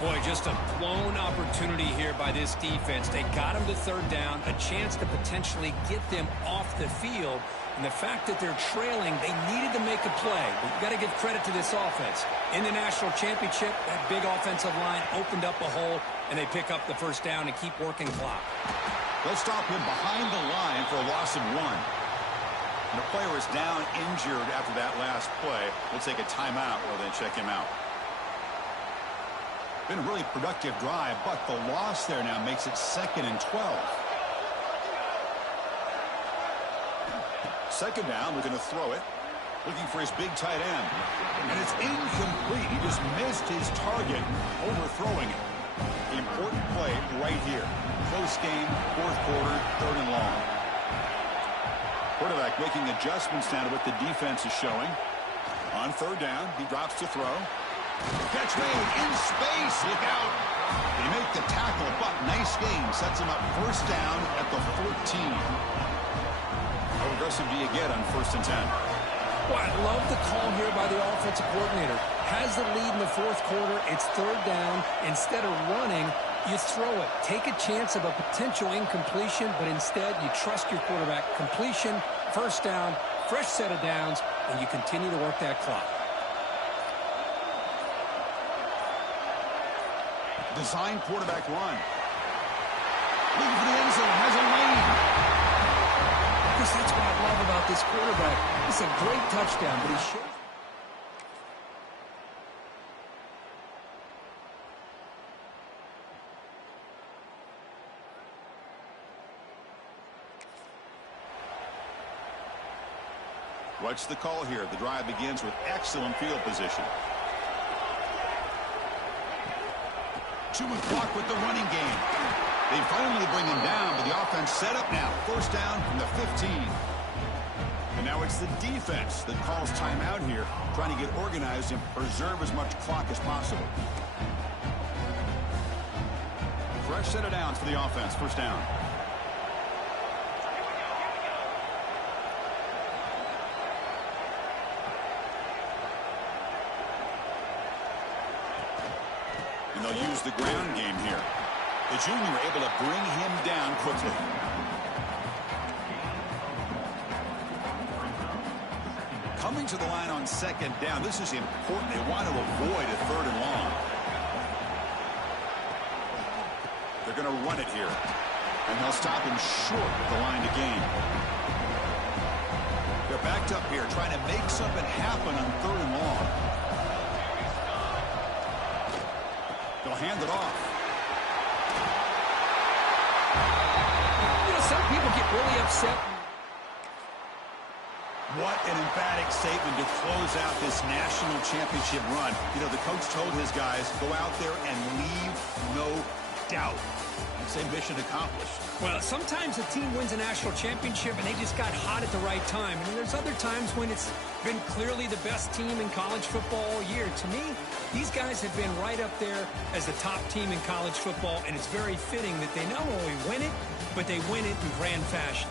Boy, just a blown opportunity here by this defense. They got him to third down, a chance to potentially get them off the field. And the fact that they're trailing, they needed to make a play. But you've got to give credit to this offense. In the national championship, that big offensive line opened up a hole, and they pick up the first down and keep working clock. They'll stop him behind the line for a loss of 1. And the player is down injured after that last play. We'll take a timeout while they check him out. Been a really productive drive, but the loss there now makes it 2nd and 12. Second down, looking to throw it. Looking for his big tight end. And it's incomplete. He just missed his target, overthrowing it. Important play right here. Close game, 4th quarter, 3rd and long. Quarterback making adjustments now to what the defense is showing. On 3rd down, he drops to throw. Catch made in space. Look out. They make the tackle, but nice game. Sets him up first down at the 14. How aggressive do you get on 1st and 10? Well, I love the call here by the offensive coordinator. Has the lead in the 4th quarter. It's 3rd down. Instead of running, you throw it. Take a chance of a potential incompletion, but instead you trust your quarterback. Completion, first down, fresh set of downs, and you continue to work that clock. Design quarterback run. Looking for the end zone. Has a lane. Because that's what I love about this quarterback. It's a great touchdown, but he should. What's the call here? The drive begins with excellent field position. Chewing clock with the running game. They finally bring him down, but the offense set up now. First down from the 15. And now it's the defense that calls timeout here, trying to get organized and preserve as much clock as possible. Fresh set of downs for the offense. First down. And they'll use the ground game here. The junior able to bring him down quickly. Coming to the line on second down. This is important. They want to avoid a 3rd and long. They're going to run it here. And they'll stop him short at the line to gain. They're backed up here trying to make something happen on 3rd and long. They'll hand it off. You know, some people get really upset. What an emphatic statement to close out this national championship run. You know, the coach told his guys, go out there and leave no doubt. I'd say mission accomplished. Well, sometimes a team wins a national championship and they just got hot at the right time. And there's other times when it's been clearly the best team in college football all year. To me, these guys have been right up there as the top team in college football, and it's very fitting that they not only win it, but they win it in grand fashion.